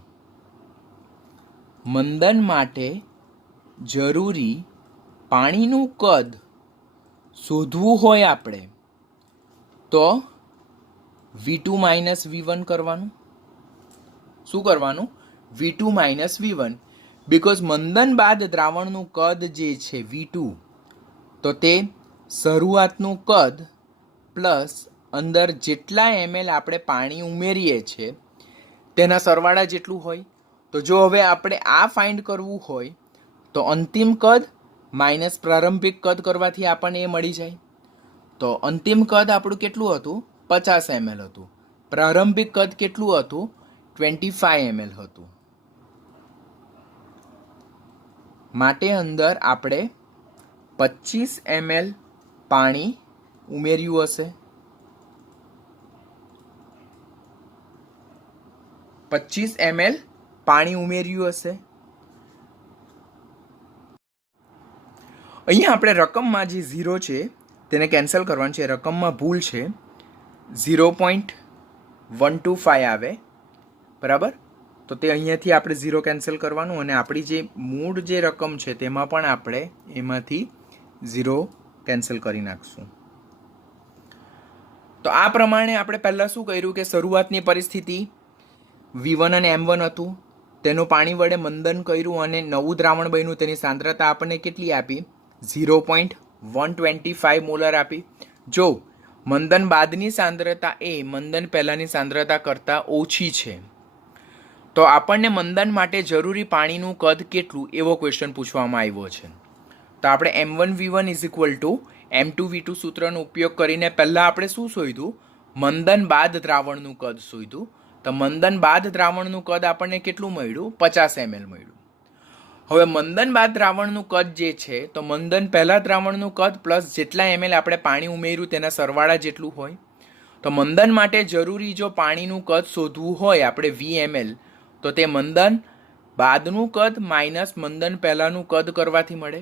પાણીનું કદ શોધવું હોય આપણે તો V2 V1 કરવાનું. શું કરવાનું, V2 V1, બીકોઝ મંદન બાદ દ્રાવણનું કદ જે છે V2, તો તે શરૂઆતનું કદ પ્લસ અંદર જેટલા ml આપણે પાણી ઉમેરીએ છીએ તેના સરવાળા જેટલું હોય. તો જો હવે આપણે આ ફાઇન્ડ કરવું હોય તો અંતિમ કદ માઇનસ પ્રારંભિક કદ કરવાથી આપણને એ મળી જાય. તો અંતિમ કદ આપણું કેટલું હતું, 50 ml હતું. પ્રારંભિક કદ કેટલું હતું, 25 ml હતું. માટે અંદર આપણે 25 ml પાણી ઉમેર્યું હશે. 25 ml પાણી ઉમેર્યું હશે અહીંયા આપણે રકમમાં જે 0 છે તેને કેન્સલ કરવાનું છે. રકમમાં ભૂલ છે, 0.125 આવે, બરાબર. તો તે અહીંયાથી આપણે 0 કેન્સલ કરવાનું અને આપણી જે મૂળ જે રકમ છે તેમાં પણ આપણે એમાંથી 0 કેન્સલ કરી નાખશું. તો આ પ્રમાણે આપણે પહેલાં શું કર્યું કે શરૂઆતની પરિસ્થિતિ V1 અને M1 હતું, તેનું પાણી વડે મંદન કર્યું અને નવું દ્રાવણ બન્યું. તેની સાંદ્રતા આપણને કેટલી આપી? 0.125 મોલર આપી. જો મંદન બાદની સાંદ્રતા એ મંદન પહેલાંની સાંદ્રતા કરતાં ઓછી છે તો આપણને મંદન માટે જરૂરી પાણીનું કદ કેટલું એવો ક્વેશ્ચન પૂછવામાં આવ્યો છે. તો આપણે M1V1 M2V2 સૂત્રનો ઉપયોગ કરીને પહેલાં આપણે શું શોધ્યું? મંદન બાદ દ્રાવણનું કદ શોધ્યું. તો મંદન બાદ દ્રાવણનું કદ આપણને કેટલું મળ્યું? 50 ml મળ્યું. હવે મંદન બાદ દ્રાવણનું કદ જે છે તો મંદન પહેલાં દ્રાવણનું કદ પ્લસ જેટલા ml આપણે પાણી ઉમેર્યું તેના સરવાળા જેટલું હોય. તો મંદન માટે જરૂરી જો પાણીનું કદ શોધવું હોય આપણે VML, તો તે મંદન બાદનું કદ માઇનસ મંદન પહેલાંનું કદ કરવાથી મળે.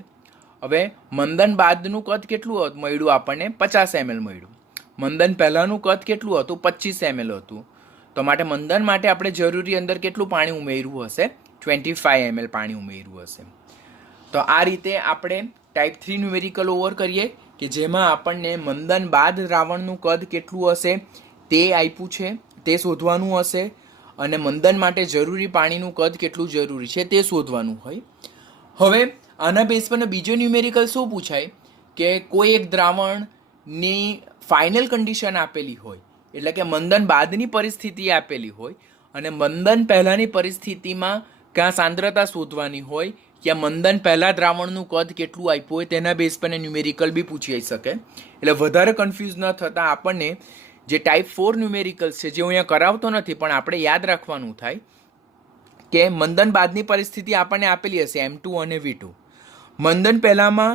હવે મંદન બાદનું કદ કેટલું મળ્યું? આપણને 50 ml મળ્યું. મંદન પહેલાંનું કદ કેટલું હતું? 25 ml હતું. તો માટે મંદન માટે આપણે જરૂરી અંદર કેટલું પાણી ઉમેર્યું હશે? 25 ml પાણી ઉમેર્યું હશે. તો આ રીતે આપણે ટાઈપ 3 ન્યુમેરિકલ ઓવર કરીએ કે જેમાં આપણને મંદન બાદ દ્રાવણનું કદ કેટલું હશે તે આપ્યું છે, તે શોધવાનું હશે અને મંદન માટે જરૂરી પાણીનું કદ કેટલું જરૂરી છે તે શોધવાનું હોય. હવે આના બેઝ પર બીજો ન્યુમેરિકલ શું પૂછાય કે કોઈ એક દ્રાવણની ફાઇનલ કન્ડિશન આપેલી હોય, એટલે કે મંદન બાદની પરિસ્થિતિ આપેલી હોય અને મંદન પહેલાંની પરિસ્થિતિમાં ક્યાં સાંદ્રતા શોધવાની હોય, કે મંદન પહેલાં દ્રાવણનું કદ કેટલું આપ્યું હોય તેના બેઝ પર ન્યુમેરિકલ બી પૂછી શકે. એટલે વધારે કન્ફ્યુઝ ન થતાં આપણને જે ટાઈપ 4 ન્યુમેરિકલ્સ છે જે હું અહીંયા કરાવતો નથી પણ આપણે યાદ રાખવાનું થાય કે મંદન બાદની પરિસ્થિતિ આપણને આપેલી હશે M2 અને V2. મંદન પહેલાંમાં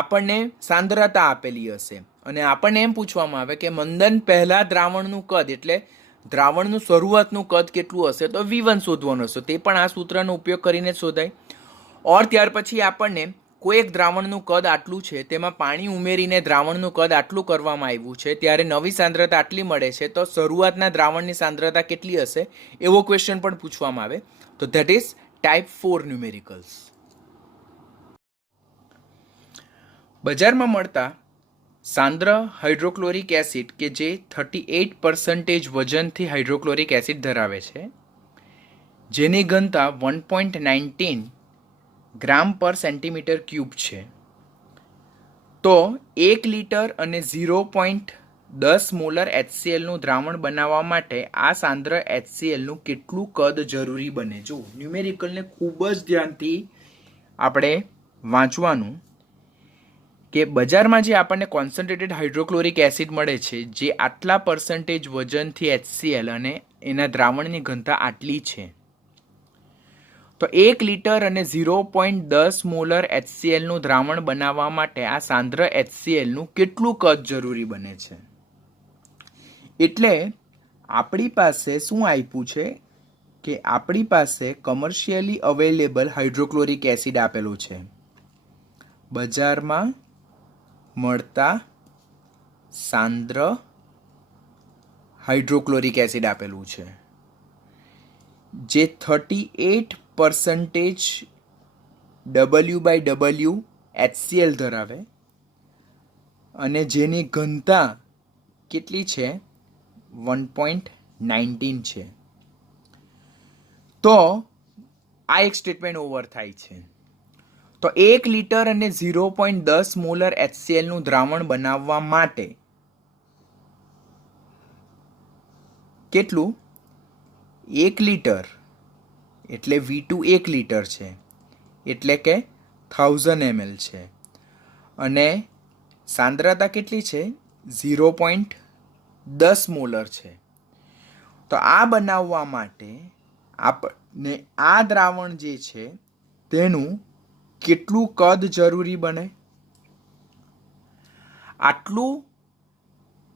આપણને સાંદ્રતા આપેલી હશે અને આપણને એમ પૂછવામાં આવે કે મંદન પહેલાં દ્રાવણનું કદ એટલે દ્રાવણનું શરૂઆતનું કદ કેટલું હશે તો V1 શોધવાનું હશે. તે પણ આ સૂત્રનો ઉપયોગ કરીને શોધાય. ઓર ત્યાર પછી આપણને કોઈ એક દ્રાવણનું કદ આટલું છે, તેમાં પાણી ઉમેરીને દ્રાવણનું કદ આટલું કરવામાં આવ્યું છે, ત્યારે નવી સાંદ્રતા આટલી મળે છે, તો શરૂઆતના દ્રાવણની સાંદ્રતા કેટલી હશે એવો ક્વેશ્ચન પણ પૂછવામાં આવે. તો ધેટ ઇઝ ટાઈપ 4 ન્યુમેરિકલ્સ. બજારમાં મળતા સાંદ્ર હાઇડ્રોક્લોરિક એસિડ કે જે 38% વજનથી હાઇડ્રોક્લોરિક એસિડ ધરાવે છે, જેની ઘનતા 1.19 ગ્રામ પર સેન્ટીમીટર ક્યુબ છે, તો 1 લીટર અને 0.10 મોલર HClનું દ્રાવણ બનાવવા માટે આ સાંદ્ર HClનું કેટલું કદ જરૂરી બને? જો ન્યુમેરિકલને ખૂબ જ ધ્યાનથી આપણે વાંચવાનું કે બજારમાં જે આપણને કોન્સન્ટ્રેટેડ હાઇડ્રોક્લોરિક એસિડ મળે છે જે આટલા પર્સન્ટેજ વજનથી HCl અને એના દ્રાવણની ઘનતા આટલી છે, તો 1 લીટર અને 0.10 મોલર HClનું દ્રાવણ બનાવવા માટે આ સાંદ્ર HClનું કેટલું કદ જરૂરી બને છે? એટલે આપણી પાસે શું આપ્યું છે કે આપણી પાસે કમર્શિયલી અવેલેબલ હાઇડ્રોક્લોરિક એસિડ આપેલું છે, બજારમાં મળતા સાંદ્ર હાઇડ્રોક્લોરિક એસિડ આપેલું છે જે 38% W/W HCl ધરાવે અને જેની ઘનતા કેટલી છે? 1.19 છે. તો આ એક સ્ટેટમેન્ટ ઓવર થાય છે. તો 1 લીટર અને 0.10 મોલર HClનું દ્રાવણ બનાવવા માટે કેટલું? 1 લીટર એટલે V2 1 લીટર છે એટલે કે 1000 ml છે અને સાંદ્રતા કેટલી છે? 0.10 મોલર છે. તો આ બનાવવા માટે આપણને આ દ્રાવણ જે છે તેનું કેટલું કદ જરૂરી બને? આટલું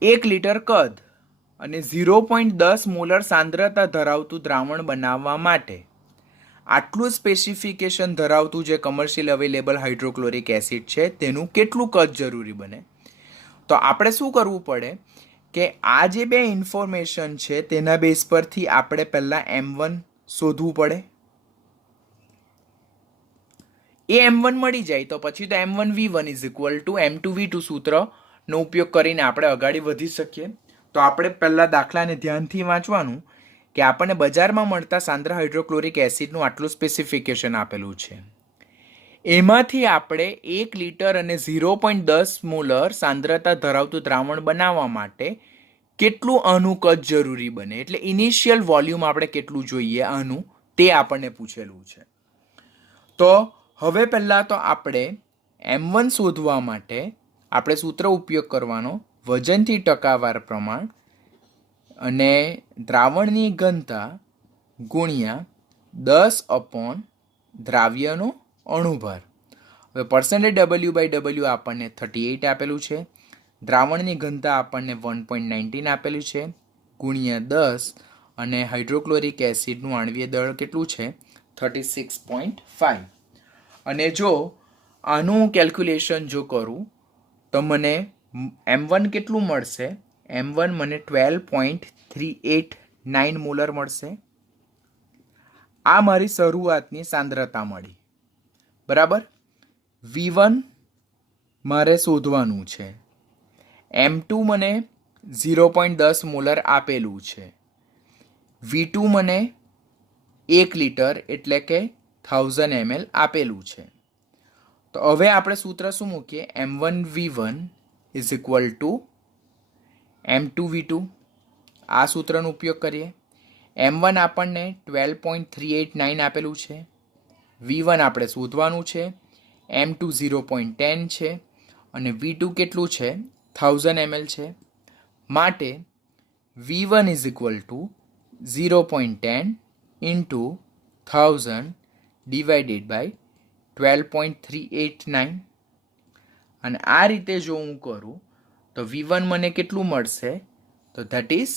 1 લીટર કદ અને 0.10 મોલર સાંદ્રતા ધરાવતું દ્રાવણ બનાવવા માટે આટલું સ્પેસિફિકેશન ધરાવતું જે કમર્શિયલ અવેલેબલ હાઇડ્રોક્લોરિક એસિડ છે તેનું કેટલું કદ જરૂરી બને? તો આપણે શું કરવું પડે કે આ જે બે ઇન્ફોર્મેશન છે તેના બેઝ પરથી આપણે પહેલાં M1 શોધવું પડે. એ M1 મળી જાય તો પછી તો M1V1 is equal two M2V2 સૂત્રનો ઉપયોગ કરીને આપણે આગળ વધી શકીએ. તો આપણે પહેલાં દાખલાને ધ્યાનથી વાંચવાનું કે આપણને બજારમાં મળતા સાંદ્ર હાઇડ્રોક્લોરિક એસિડનું આટલું સ્પેસિફિકેશન આપેલું છે. એમાંથી આપણે 1 લીટર અને 0.10 મોલર સાંદ્રતા ધરાવતું દ્રાવણ બનાવવા માટે કેટલું આનું કદ જરૂરી બને, એટલે ઇનિશિયલ વોલ્યુમ આપણે કેટલું જોઈએ આનું તે આપણને પૂછેલું છે. તો હવે પહેલાં તો આપણે M1 શોધવા માટે આપણે સૂત્ર ઉપયોગ કરવાનો વજનથી ટકાવાર પ્રમાણ અને દ્રાવણની ઘનતા ગુણ્યા 10 દ્રાવ્યનો અણુભાર. હવે %W/W આપણને 38 આપેલું છે, દ્રાવણની ઘનતા આપણને 1.19 આપેલું છે ગુણ્યા 10 અને હાઇડ્રોક્લોરિક એસિડનું આણ્વીય દળ કેટલું છે 36.5. અને જો આનું કેલ્ક્યુલેશન જો કરું તો મને M1 કેટલું મળશે? M1 મને 12.389 મોલર મળશે. આ મારી શરૂઆતની સાંદ્રતા મળી, બરાબર. V1 મારે શોધવાનું છે. M2 મને 0.10 મોલર આપેલું છે. V2 મને 1 લીટર એટલે કે 1000 ml આપેલું છે. તો હવે આપણે સૂત્ર શું મૂકીએ? M1V1 is equal two M2V2. આ સૂત્રનો ઉપયોગ કરીએ. M1 આપણને 12.389 આપેલું છે, V1 આપણે શોધવાનું છે, M2 0.10 છે અને V2 કેટલું છે 1000 ml છે. માટે V1 is equal to 0.10 into 1000 divided by 12.389. અને આ રીતે જો હું કરું તો V1 મને કેટલું મળશે? તો ધેટ ઇઝ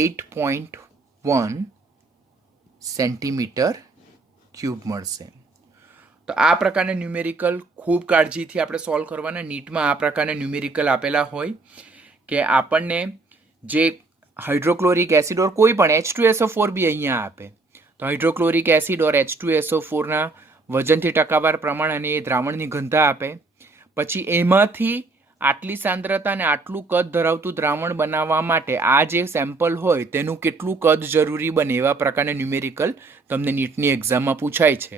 8.1 સેન્ટીમીટર ક્યુબ મળશે. તો આ પ્રકારના ન્યુમેરિકલ ખૂબ કાળજીથી આપણે સોલ્વ કરવાના. નીટમાં આ પ્રકારના ન્યુમેરિકલ આપેલા હોય કે આપણને જે હાઇડ્રોક્લોરિક એસિડ ઓર કોઈ પણ H2SO4 બી અહીંયા આપે તો હાઇડ્રોક્લોરિક એસિડ ઓર H2SO4ના વજનથી ટકાવાર પ્રમાણ અને એ દ્રાવણની ઘનતા આપે. પછી એમાંથી આટલી સાંદ્રતા અને આટલું કદ ધરાવતું દ્રાવણ બનાવવા માટે આ જે સેમ્પલ હોય તેનું કેટલું કદ જરૂરી બને એવા પ્રકારના ન્યુમેરિકલ તમને નીટની એક્ઝામમાં પૂછાય છે.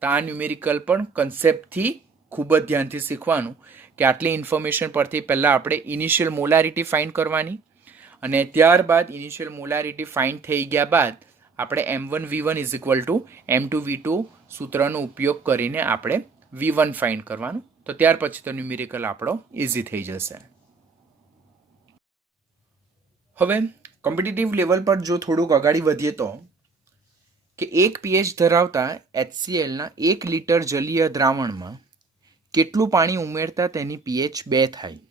તો આ ન્યુમેરિકલ પણ કન્સેપ્ટથી ખૂબ જ ધ્યાનથી શીખવાનું કે આટલી ઇન્ફોર્મેશન પરથી પહેલાં આપણે ઇનિશિયલ મોલારિટી ફાઇન્ડ કરવાની અને ત્યારબાદ ઇનિશિયલ મોલારિટી ફાઇન્ડ થઈ ગયા બાદ આપણે M1V1 is equal two M2V2 સૂત્રનો ઉપયોગ કરીને આપણે V1 ફાઇન્ડ કરવાનું. તો ત્યાર પછી તો ન્યુમેરિકલ આપણો ઇઝી થઈ જશે. હવે કોમ્પિટિટિવ લેવલ પર જો થોડુંક આગળ વધીએ તો કે 1 pH ધરાવતા HClના 1 લીટર જલીય દ્રાવણમાં કેટલું પાણી ઉમેરતા તેની pH 2 થાય.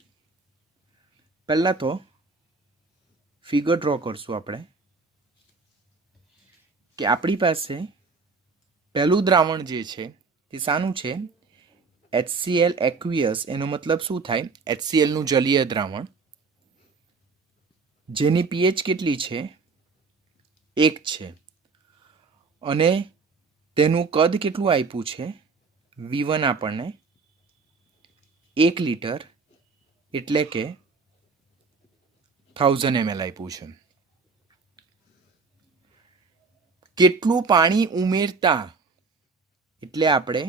પહેલાં તો ફિગર ડ્રો કરશું આપણે કે આપણી પાસે પહેલું દ્રાવણ જે છે તે શાનું છે? HCl aqueous. એનો મતલબ શું થાય? HClનું જલીય દ્રાવણ જેની pH કેટલી છે? 1 છે અને તેનું કદ કેટલું આપ્યું છે? V1 આપણને 1 લીટર એટલે કે 1000 ml આપ્યું છે. કેટલું પાણી ઉમેરતા એટલે આપણે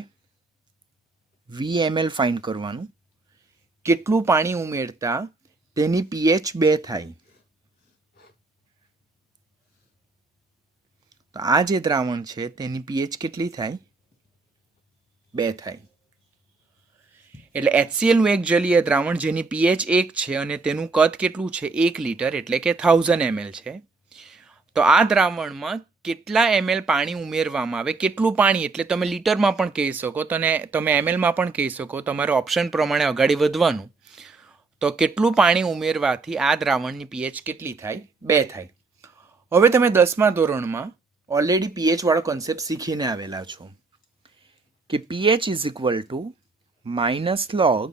VML ફાઇન્ડ કરવાનું. કેટલું પાણી ઉમેરતા તેની pH 2 થાય. તો આ જે દ્રાવણ છે તેની pH કેટલી થાય? 2 થાય. એટલે HClનું એક જલીય દ્રાવણ જેની pH 1 છે અને તેનું કદ કેટલું છે? 1 લીટર એટલે કે 1000 ml છે. તો આ દ્રાવણમાં કેટલા ml પાણી ઉમેરવામાં આવે? કેટલું પાણી એટલે તમે લીટરમાં પણ કહી શકો તો તમે mlમાં પણ કહી શકો. તમારે ઓપ્શન પ્રમાણે આગળ વધવાનું. તો કેટલું પાણી ઉમેરવાથી આ દ્રાવણની pH કેટલી થાય? 2 થાય. હવે તમે 10મા ધોરણમાં ઓલરેડી પીએચ વાળો કોન્સેપ્ટ શીખીને આવેલા છો કે pH is equal two minus log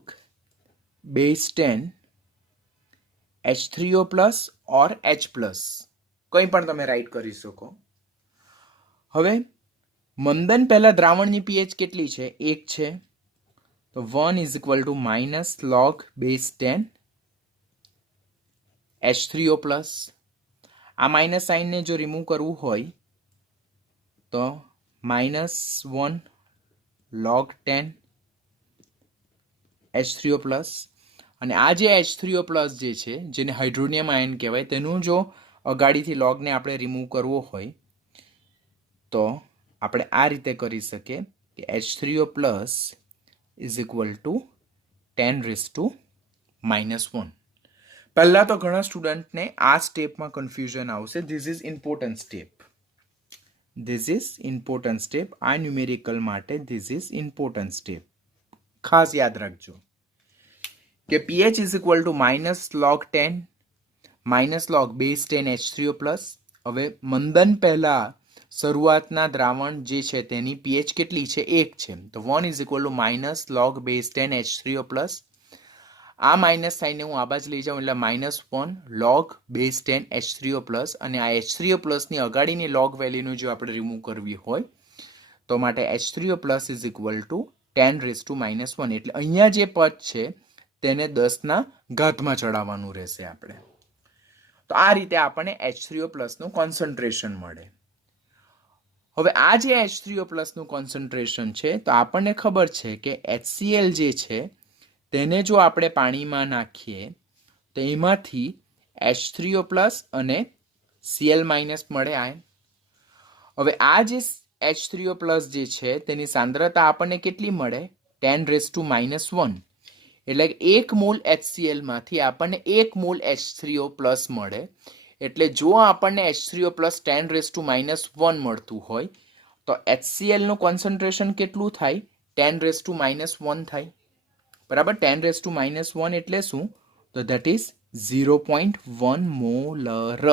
base 10 H3O plus or H plus, કંઈ પણ તમે રાઈટ કરી શકો. હવે મંદન પહેલા દ્રાવણની પીએચ કેટલી છે? 1 છે. તો 1 is equal two minus log base 10 H3O plus. આ માઇનસ સાઇનને જો રિમૂવ કરવું હોય તો -1 log 10 H3O પ્લસ. અને આ જે H3O પ્લસ જે છે, જેને હાઇડ્રોનિયમ આયન કહેવાય, તેનું જો અગાડીથી લોગને આપણે રિમૂવ કરવો હોય તો આપણે આ રીતે કરી શકીએ કે H3O plus is equal two 10⁻⁻1. પહેલાં તો ઘણા સ્ટુડન્ટને આ સ્ટેપમાં કન્ફ્યુઝન આવશે. This is important step. આ ન્યુમેરિકલ માટે ધીસ ઇઝ ઇમ્પોર્ટન્ટ સ્ટેપ. ખાસ યાદ રાખજો કે pH is equal two minus log 10 minus log base 10 H3O plus. હવે મંદન પહેલા શરૂઆતના દ્રાવણ જે છે તેની pH કેટલી છે? 1 છે. તો 1 is equal two minus log base 10 H3O plus. આ માઇનસ સાઇનને હું આ બાજુ લઈ જાઉં એટલે -1 log બેઝ 10 H3O પ્લસ. અને આ H3O પ્લસની અગાડીની લોગ વેલ્યુનું જો આપણે રિમૂવ કરવી હોય તો માટે H3O plus is equal two 10⁻⁻1. એટલે અહીંયા જે પદ છે તેને 10ના ઘાતમાં ચડાવવાનું રહેશે આપણે. તો આ રીતે આપણને H3O પ્લસનું કોન્સન્ટ્રેશન મળે. હવે આ જે H3O પ્લસનું કોન્સન્ટ્રેશન છે તો આપણને ખબર છે કે HCl જે છે તેને જો આપણે પાણીમાં નાખીએ તો એમાંથી H3O પ્લસ અને Cl માઇનસ મળે આયન. હવે આ જે H3O પ્લસ જે છે તેની સાંદ્રતા આપણને કેટલી મળે? 10⁻⁻1. એટલે 1 મોલ HCl માંથી આપણને 1 મોલ H3O પ્લસ મળે. એટલે જો આપણને H3O પ્લસ 10⁻⁻1 મળતું હોય તો HCl નું કોન્સન્ટ્રેશન કેટલું થાય? 10⁻⁻1 થાય. બરાબર. 10⁻⁻1 એટલે શું? તો ધેટ ઇઝ 0.1 મોલર.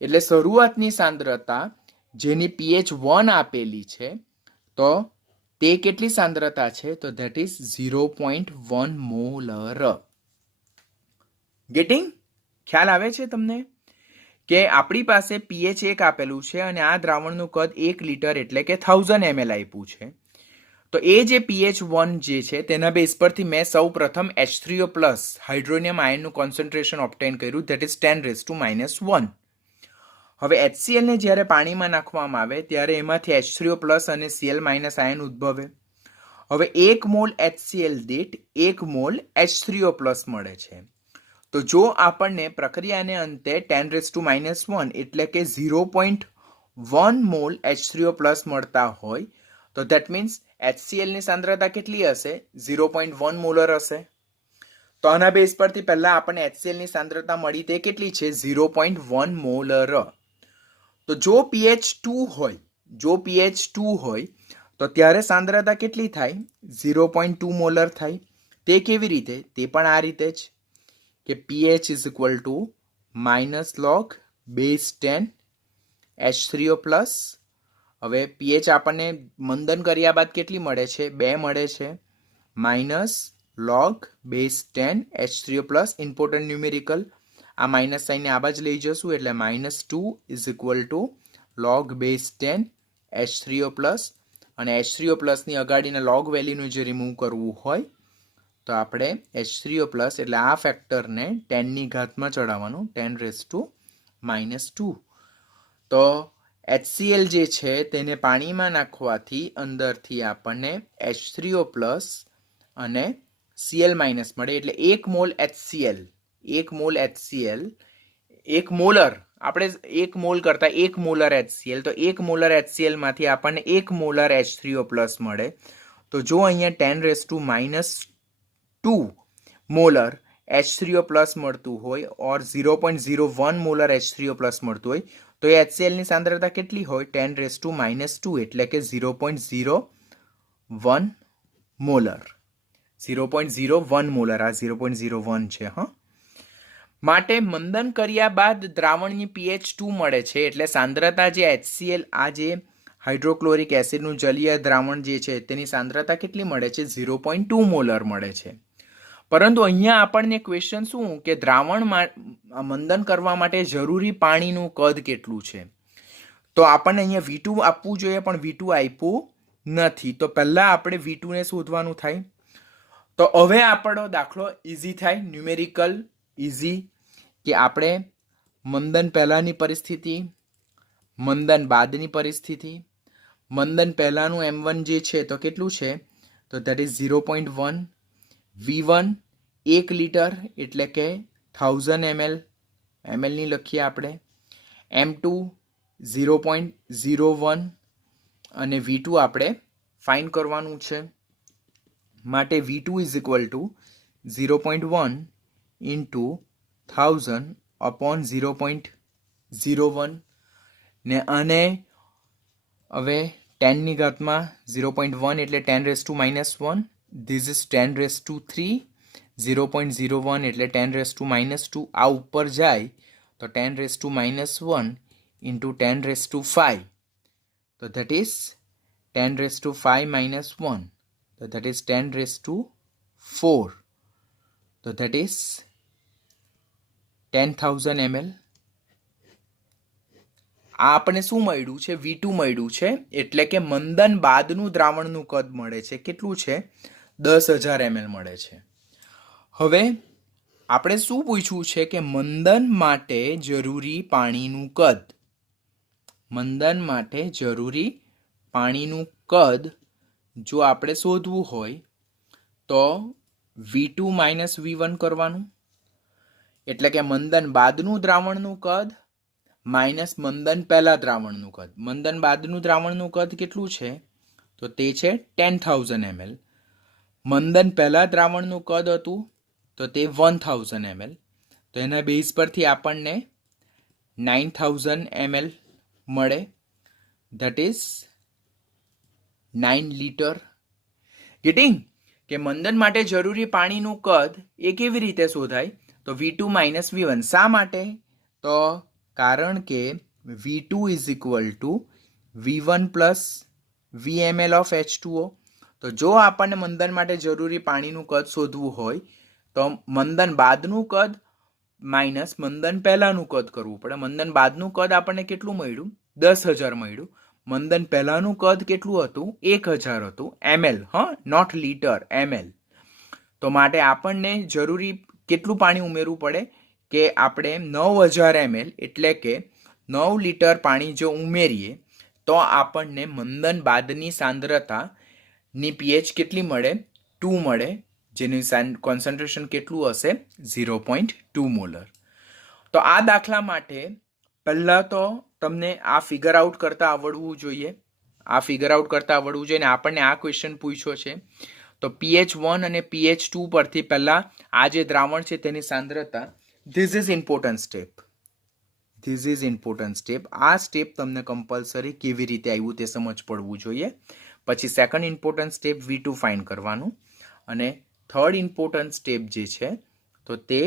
એટલે શરૂઆતની સાંદ્રતા જેની pH 1 આપેલી છે તો તે કેટલી સાંદ્રતા છે? તો ધેટ ઇઝ 0.1 મોલર. ગેટિંગ? ખ્યાલ આવે છે તમને કે આપણી પાસે pH 1 આપેલું છે અને આ દ્રાવણનું કદ 1 લિટર એટલે કે 1000 ml આપ્યું છે. તો એ જે pH 1 જે છે તેના બેઝ પરથી મેં સૌ પ્રથમ H3O પ્લસ હાઇડ્રોનિયમ આયનનું કોન્સન્ટ્રેશન ઓબ્ટેન કર્યું, ધેટ ઇઝ 10⁻⁻1. હવે HCl ને જ્યારે પાણીમાં નાખવામાં આવે ત્યારે એમાંથી H3O પ્લસ અને Cl માઇનસ આયન ઉદ્ભવે. હવે 1 મોલ HCl દીઠ 1 મોલ H3O પ્લસ મળે છે. તો જો આપણને પ્રક્રિયાને અંતે 10⁻⁻1 એટલે કે 0.1 મોલ H3O પ્લસ મળતા હોય તો ધેટ મીન્સ HCl ની સાંદ્રતા કેટલી હશે? 0.1 મોલર હશે. તો આના બેઝ પરથી પહેલા આપણને HCl ની સાંદ્રતા મળી તે કેટલી છે? 0.1 મોલર. તો જો pH 2 હોય તો ત્યારે સાંદ્રતા કેટલી થાય? 0.2 મોલર થાય. તે કેવી રીતે? તે પણ આ રીતે જ કે pH is equal two minus log base 10 H3O plus. હવે pH આપણને મંદન કર્યા બાદ કેટલી મળે છે? 2 મળે છે. Minus log base 10 H3O plus. Important numerical. આ માઇનસ સાઇનને આ બાજુ લઈ જશું એટલે -2 is equal two log base 10 H3O plus. અને H3O પ્લસની અગાડીના લોગ વેલ્યુનું જે રિમૂવ કરવું હોય તો આપણે H3O પ્લસ એટલે આ ફેક્ટરને 10ની ઘાતમાં ચડાવવાનું, 10⁻⁻2. તો HCl જે છે તેને પાણીમાં નાખવાથી અંદરથી આપણને H3O પ્લસ અને Cl માઇનસ મળે. એટલે 1 મોલ HCl 1 મોલર આપણે 1 મોલ કરતા 1 મોલર HCl, તો 1 મોલર HCl માંથી આપણને 1 મોલર H3O પ્લસ મળે. તો જો અહીંયા 10⁻⁻2 મોલર H3O પ્લસ મળતું હોય ઓર 0.01 મોલર H3O પ્લસ મળતું હોય તો એ HCl ની સાંદ્રતા કેટલી હોય? 10⁻2 એટલે કે 0.01 મોલર. 0.01 મોલર. આ 0.01 છે. હા, માટે મંદન કર્યા બાદ દ્રાવણની pH 2 મળે છે, એટલે સાંદ્રતા જે HCl આ જે હાઇડ્રોક્લોરિક એસિડનું જલીય દ્રાવણ જે છે તેની સાંદ્રતા કેટલી મળે છે? 0.2 મોલર મળે છે. પરંતુ અહીંયા આપણને ક્વેશ્ચન શું કે દ્રાવણ મંદન કરવા માટે જરૂરી પાણીનું કદ કેટલું છે? તો આપણને અહીંયા V2 આપવું જોઈએ, પણ V2 આપ્યું નથી. તો પહેલા આપણે V2 ને શોધવાનું થાય. તો હવે આપણો દાખલો ઇઝી થાય, ન્યુમેરિકલ ઇઝી, કે આપણે મંદન પહેલાની પરિસ્થિતિ, મંદન બાદની પરિસ્થિતિ. મંદન પહેલાનું M1 જે છે તો કેટલું છે? તો દેટ ઇઝ 0.1. V1 1 લીટર એટલે કે 1000 ml, ml ની લખીએ આપણે. M2 0.01 અને V2 આપણે ફાઇન કરવાનું છે. માટે V2 is equal to 0.1 into 1000 upon 0.01 ને અને હવે 10 ની ઘાતમાં 0.1 એટલે 10 raise to -1. This is 10 raise to 3. 0.01 એટલે 10 રેઝ ટુ -2. આ ઉપર જાય તો 10 raise to -1 into 10 raise to 5. તો that is 10 raise to 5 -1. So that is 10 raised to 4. So that is 10,000 ml. આ આપણને શું મળ્યું છે? V2 મળ્યું છે, એટલે કે મંદન બાદનું દ્રાવણનું કદ મળે છે. કેટલું છે? 10,000 ml મળે છે. હવે આપણે શું પૂછ્યું છે કે મંદન માટે જરૂરી પાણીનું કદ. મંદન માટે જરૂરી પાણીનું કદ જો આપણે શોધવું હોય તો V2 માઇનસ V1 કરવાનું, એટલે કે મંદન બાદનું દ્રાવણનું કદ માઇનસ મંદન પહેલા દ્રાવણનું કદ. મંદન બાદનું દ્રાવણનું કદ કેટલું છે? તો તે છે 10,000 ml. મંદન પહેલા દ્રાવણનું કદ હતું તો તે 1000 ml. તો એના બેઝ પરથી આપણને 9000 ml મળે. That is 9 litre. ગેટિંગ? કે મંદન માટે જરૂરી પાણીનું કદ એ કેવી રીતે શોધાય? તો V2 માઇનસ V1. શા માટે? તો કારણ કે V2 is equal two V1 plus VML of H2O. તો જો આપણને મંદન માટે જરૂરી પાણીનું કદ શોધવું હોય તો મંદન બાદનું કદ માઇનસ મંદન પહેલાનું કદ કરવું પડે. મંદન બાદનું કદ આપણને કેટલું મળ્યું? 10,000 મળ્યું. મંદન પહેલાનું કદ કેટલું હતું? 1000 હતું. ml, not litre, ml. તો માટે આપણને જરૂરી કેટલું પાણી ઉમેરવું પડે કે આપણે 9000 ml એટલે કે 9 લીટર પાણી જો ઉમેરીએ તો આપણને મંદન બાદની સાંદ્રતાની pH કેટલી મળે? 2 મળે, જેનું કોન્સન્ટ્રેશન કેટલું હશે? 0.2 મોલર. તો આ દાખલા માટે પહેલાં તો તમને આ ફિગર આઉટ કરતા આવડવું જોઈએ. અને આપણને આ ક્વેશ્ચન પૂછ્યો છે તો pH 1 અને pH 2 પરથી પહેલા આ જે દ્રાવણ છે તેની સાંદ્રતા. This is important step. આ સ્ટેપ તમને કમ્પલસરી કેવી રીતે આવ્યું તે સમજ પડવું જોઈએ. પછી second important step V2 find કરવાનું, અને થર્ડ ઇમ્પોર્ટન્ટ સ્ટેપ જે છે તો તે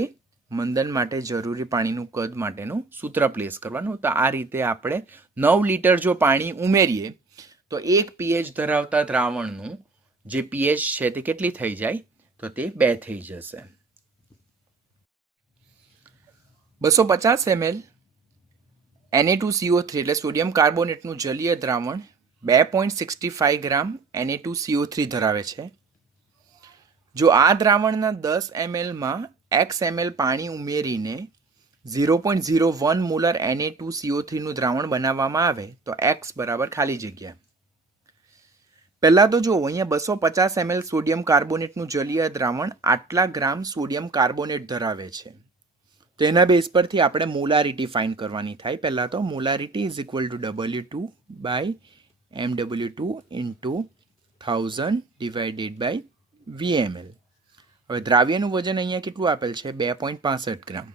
મંદન માટે જરૂરી પાણીનું કદ માટેનું સૂત્ર પ્લેસ કરવાનું. તો આ રીતે આપણે 9 લીટર જો પાણી ઉમેરીએ તો 1 pH ધરાવતા દ્રાવણનું જે pH છે તે કેટલી થઈ જાય? તો તે 2 થઈ જશે. 250 ml Na2CO3 એટલે સોડિયમ કાર્બોનેટનું જલીય દ્રાવણ 2.65 ગ્રામ Na2CO3 ધરાવે છે. જો આ દ્રાવણના 10 ml માં x ml પાણી ઉમેરીને 0.01 મોલર Na2CO3 નું દ્રાવણ બનાવવામાં આવે તો x બરાબર ખાલી જગ્યા. પહેલા તો જો અહીંયા 250 ml સોડિયમ કાર્બોનેટનું જલીય દ્રાવણ આટલા ગ્રામ સોડિયમ કાર્બોનેટ ધરાવે છે. તો એના બેઝ પરથી આપણે મોલારિટી ફાઇન્ડ કરવાની થાય. પહેલા તો molarity is equal to W2 by MW2 into 1000 divided by VML. હવે દ્રાવ્યનું વજન અહીંયા કેટલું આપેલ છે? 2.65 ગ્રામ.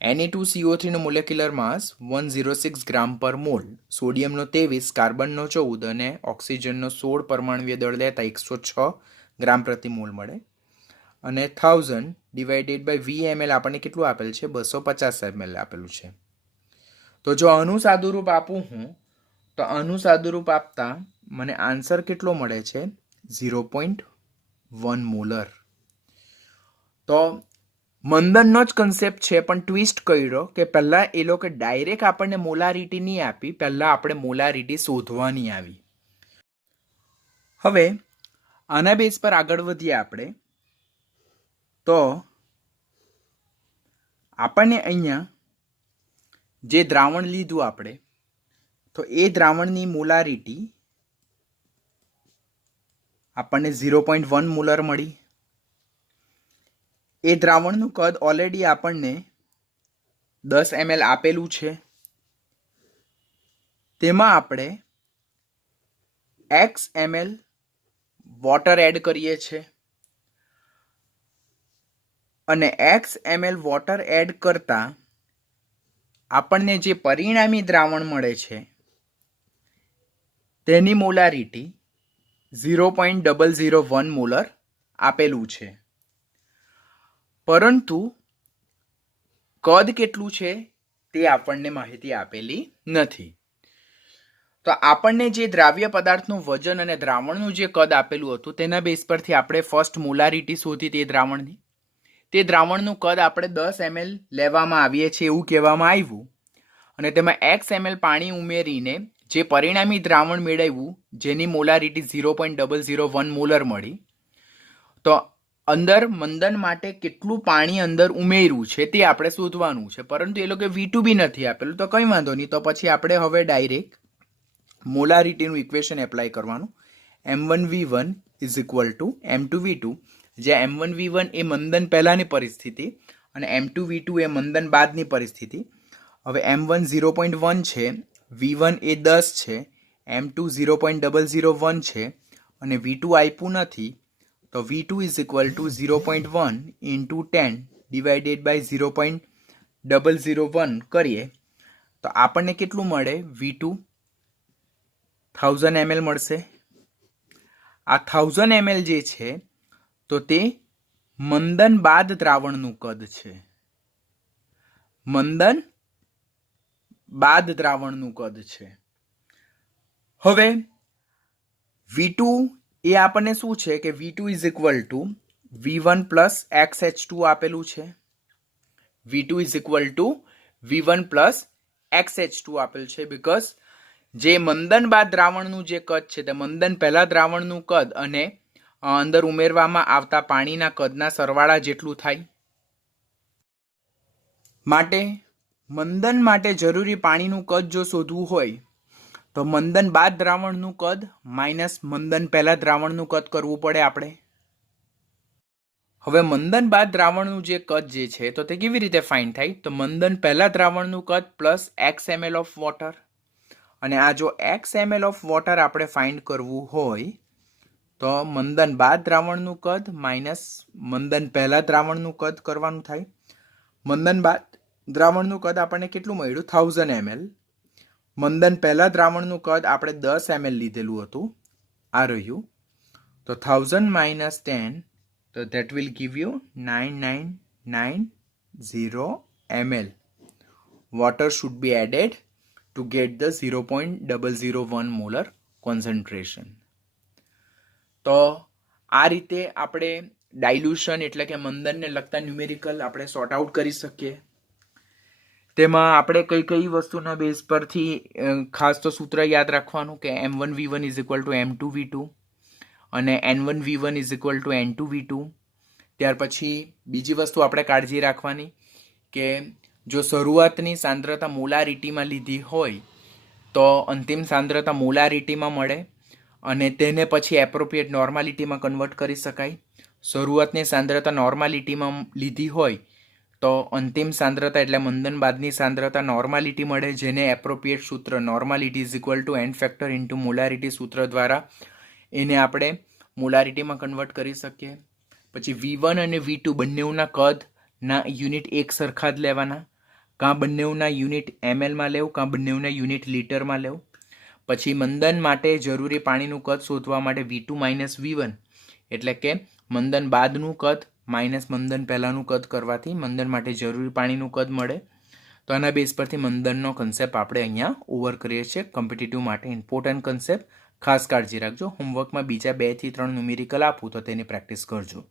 Na2CO3 નો મોલેક્યુલર માસ 106 ગ્રામ પર મોલ. સોડિયમનો 23, કાર્બનનો 14 અને ઓક્સિજનનો 16 પરમાણુય દળ લેતા 106 ગ્રામ પ્રતિ મોલ મળે. અને 1000 ડિવાઇડેડ બાય VML આપણને કેટલું આપેલ છે? 250 ml આપેલું છે. તો જો આનું સાદુરૂપ આપું હું, તો આનું સાદુરૂપ આપતા મને આન્સર કેટલો મળે છે? 0.1 મોલર. તો મંદનનો જ કન્સેપ્ટ છે, પણ ટ્વિસ્ટ કર્યો કે પહેલાં એ લોકો ડાયરેક્ટ આપણને મોલારિટી નહીં આપી, પહેલાં આપણે મોલારિટી શોધવાની આવી. હવે આના બેઝ પર આગળ વધીએ આપણે. તો આપણને અહીંયા જે દ્રાવણ લીધું આપણે, તો એ દ્રાવણની મોલારિટી આપણને 0.1 મોલર મળી. એ દ્રાવણનું કદ ઓલરેડી આપણને 10 ml આપેલું છે. તેમાં આપણે x ml વોટર એડ કરીએ છીએ અને x ml વોટર એડ કરતા આપણને જે પરિણામી દ્રાવણ મળે છે તેની મોલારિટી 0.001 મોલર આપેલું છે. પરંતુ કદ કેટલું છે તે આપણને માહિતી આપેલી નથી. તો આપણને જે દ્રાવ્ય પદાર્થનું વજન અને દ્રાવણનું જે કદ આપેલું હતું તેના બેઝ પરથી આપણે ફર્સ્ટ મોલારિટી શોધી તે દ્રાવણની. તે દ્રાવણનું કદ આપણે 10 ml લેવામાં આવીએ છીએ એવું કહેવામાં આવ્યું અને તેમાં x ml પાણી ઉમેરીને જે પરિણામી દ્રાવણ મેળવ્યું જેની મોલારિટી 0.001 મોલર મળી. તો અંદર મંદન માટે કેટલું પાણી અંદર ઉમેર્યું છે તે આપણે શોધવાનું છે, પરંતુ એ લોકો V2 બી નથી આપેલું. તો કંઈ વાંધો નહીં, તો પછી આપણે હવે ડાયરેક્ટ મોલારિટીનું ઇક્વેશન એપ્લાય કરવાનું. M1V1 is equal two M2V2, જ્યાં M1V1 એ મંદન પહેલાંની પરિસ્થિતિ અને M2V2 એ મંદન બાદની પરિસ્થિતિ. હવે M1 0.1 છે, V1 એ 10 છે, M2 0.001 છે અને V2 આપ્યું નથી. તો V2 is equal to 0.1 into 10 divided by 0.001 કરીએ તો આપણને કેટલું મળે? V2 1000 ml મળશે. આ 1000 ml જે છે તો તે મંદન બાદ દ્રાવણનું કદ છે. મંદન બાદ દ્રાવણનું કદ છે. હવે V2 એ આપણને શું છે કે V2 is equal two V1 plus XH2 આપેલું છે. V2 is equal two V1 plus XH2 આપેલું છે બીકોઝ જે મંદન બાદ દ્રાવણનું જે કદ છે તે મંદન પહેલા દ્રાવણનું કદ અને અંદર ઉમેરવામાં આવતા પાણીના કદના સરવાળા જેટલું થાય. માટે મંદન માટે જરૂરી પાણીનું કદ જો શોધવું હોય તો મંદન બાદ દ્રાવણનું કદ માઇનસ મંદન પહેલા દ્રાવણનું કદ કરવું પડે આપણે. હવે મંદન બાદ દ્રાવણનું જે કદ જે છે તો તે કેવી રીતે ફાઇન્ડ થાય? તો મંદન પહેલા દ્રાવણનું કદ plus x ml of water, અને આ જો x ml ઓફ વોટર આપણે ફાઇન્ડ કરવું હોય તો મંદન બાદ દ્રાવણનું કદ માઇનસ મંદન પહેલા દ્રાવણનું કદ કરવાનું થાય. મંદન બાદ દ્રાવણનું કદ આપણને કેટલું મળ્યું? 1000 ml. મંદન પહેલા દ્રાવણનું કદ આપણે 10 ml લીધેલું હતું, આ રહ્યું. તો 1000 માઇનસ 10, તો that will give you 9990 ml. Water should be added to get the 0.001 molar concentration. તો આ રીતે આપણે ડાયલ્યુશન એટલે કે મંદનને લગતા ન્યુમેરિકલ આપણે સોર્ટ આઉટ કરી શકીએ. તેમાં આપણે કઈ કઈ વસ્તુના બેઝ પરથી ખાસ તો સૂત્ર યાદ રાખવાનું કે M1V1 is equal two M2V2 અને N1V1 is equal two N2V2. ત્યાર પછી બીજી વસ્તુ આપણે કાળજી રાખવાની કે જો શરૂઆતની સાંદ્રતા મોલારિટીમાં લીધી હોય તો અંતિમ સાંદ્રતા મોલારિટીમાં મળે અને તેને પછી એપ્રોપ્રિએટ નોર્માલિટીમાં કન્વર્ટ કરી શકાય. શરૂઆતની સાંદ્રતા નોર્માલિટીમાં લીધી હોય તો અંતિમ સાંદ્રતા એટલે મંદન બાદની સાંદ્રતા નોર્માલિટી મળે, જેને એપ્રોપ્રિએટ સૂત્ર normality is equal two n factor into molarity સૂત્ર દ્વારા એને આપણે મોલારિટીમાં કન્વર્ટ કરી શકીએ. પછી V1 અને V2 બંનેના કદના યુનિટ એક સરખા જ લેવાના, કાં બંનેના યુનિટ mlમાં લેવું કાં બંનેના યુનિટ લીટરમાં લેવું. પછી મંદન માટે જરૂરી પાણીનું કદ શોધવા માટે V2 માઇનસ V1 એટલે કે મંદન બાદનું કદ માઇનસ મંદન પહેલાંનું કદ કરવાથી મંદન માટે જરૂરી પાણીનું કદ મળે. તો આના બેઝ પરથી મંદનનો કન્સેપ્ટ આપણે અહીંયા ઓવર કરીએ છીએ. કોમ્પિટિટિવ માટે ઇમ્પોર્ટન્ટ કન્સેપ્ટ, ખાસ કાળજી રાખજો. હોમવર્કમાં બીજા 2 થી 3 ન્યુમેરિકલ આપું તો તેની પ્રેક્ટિસ કરજો.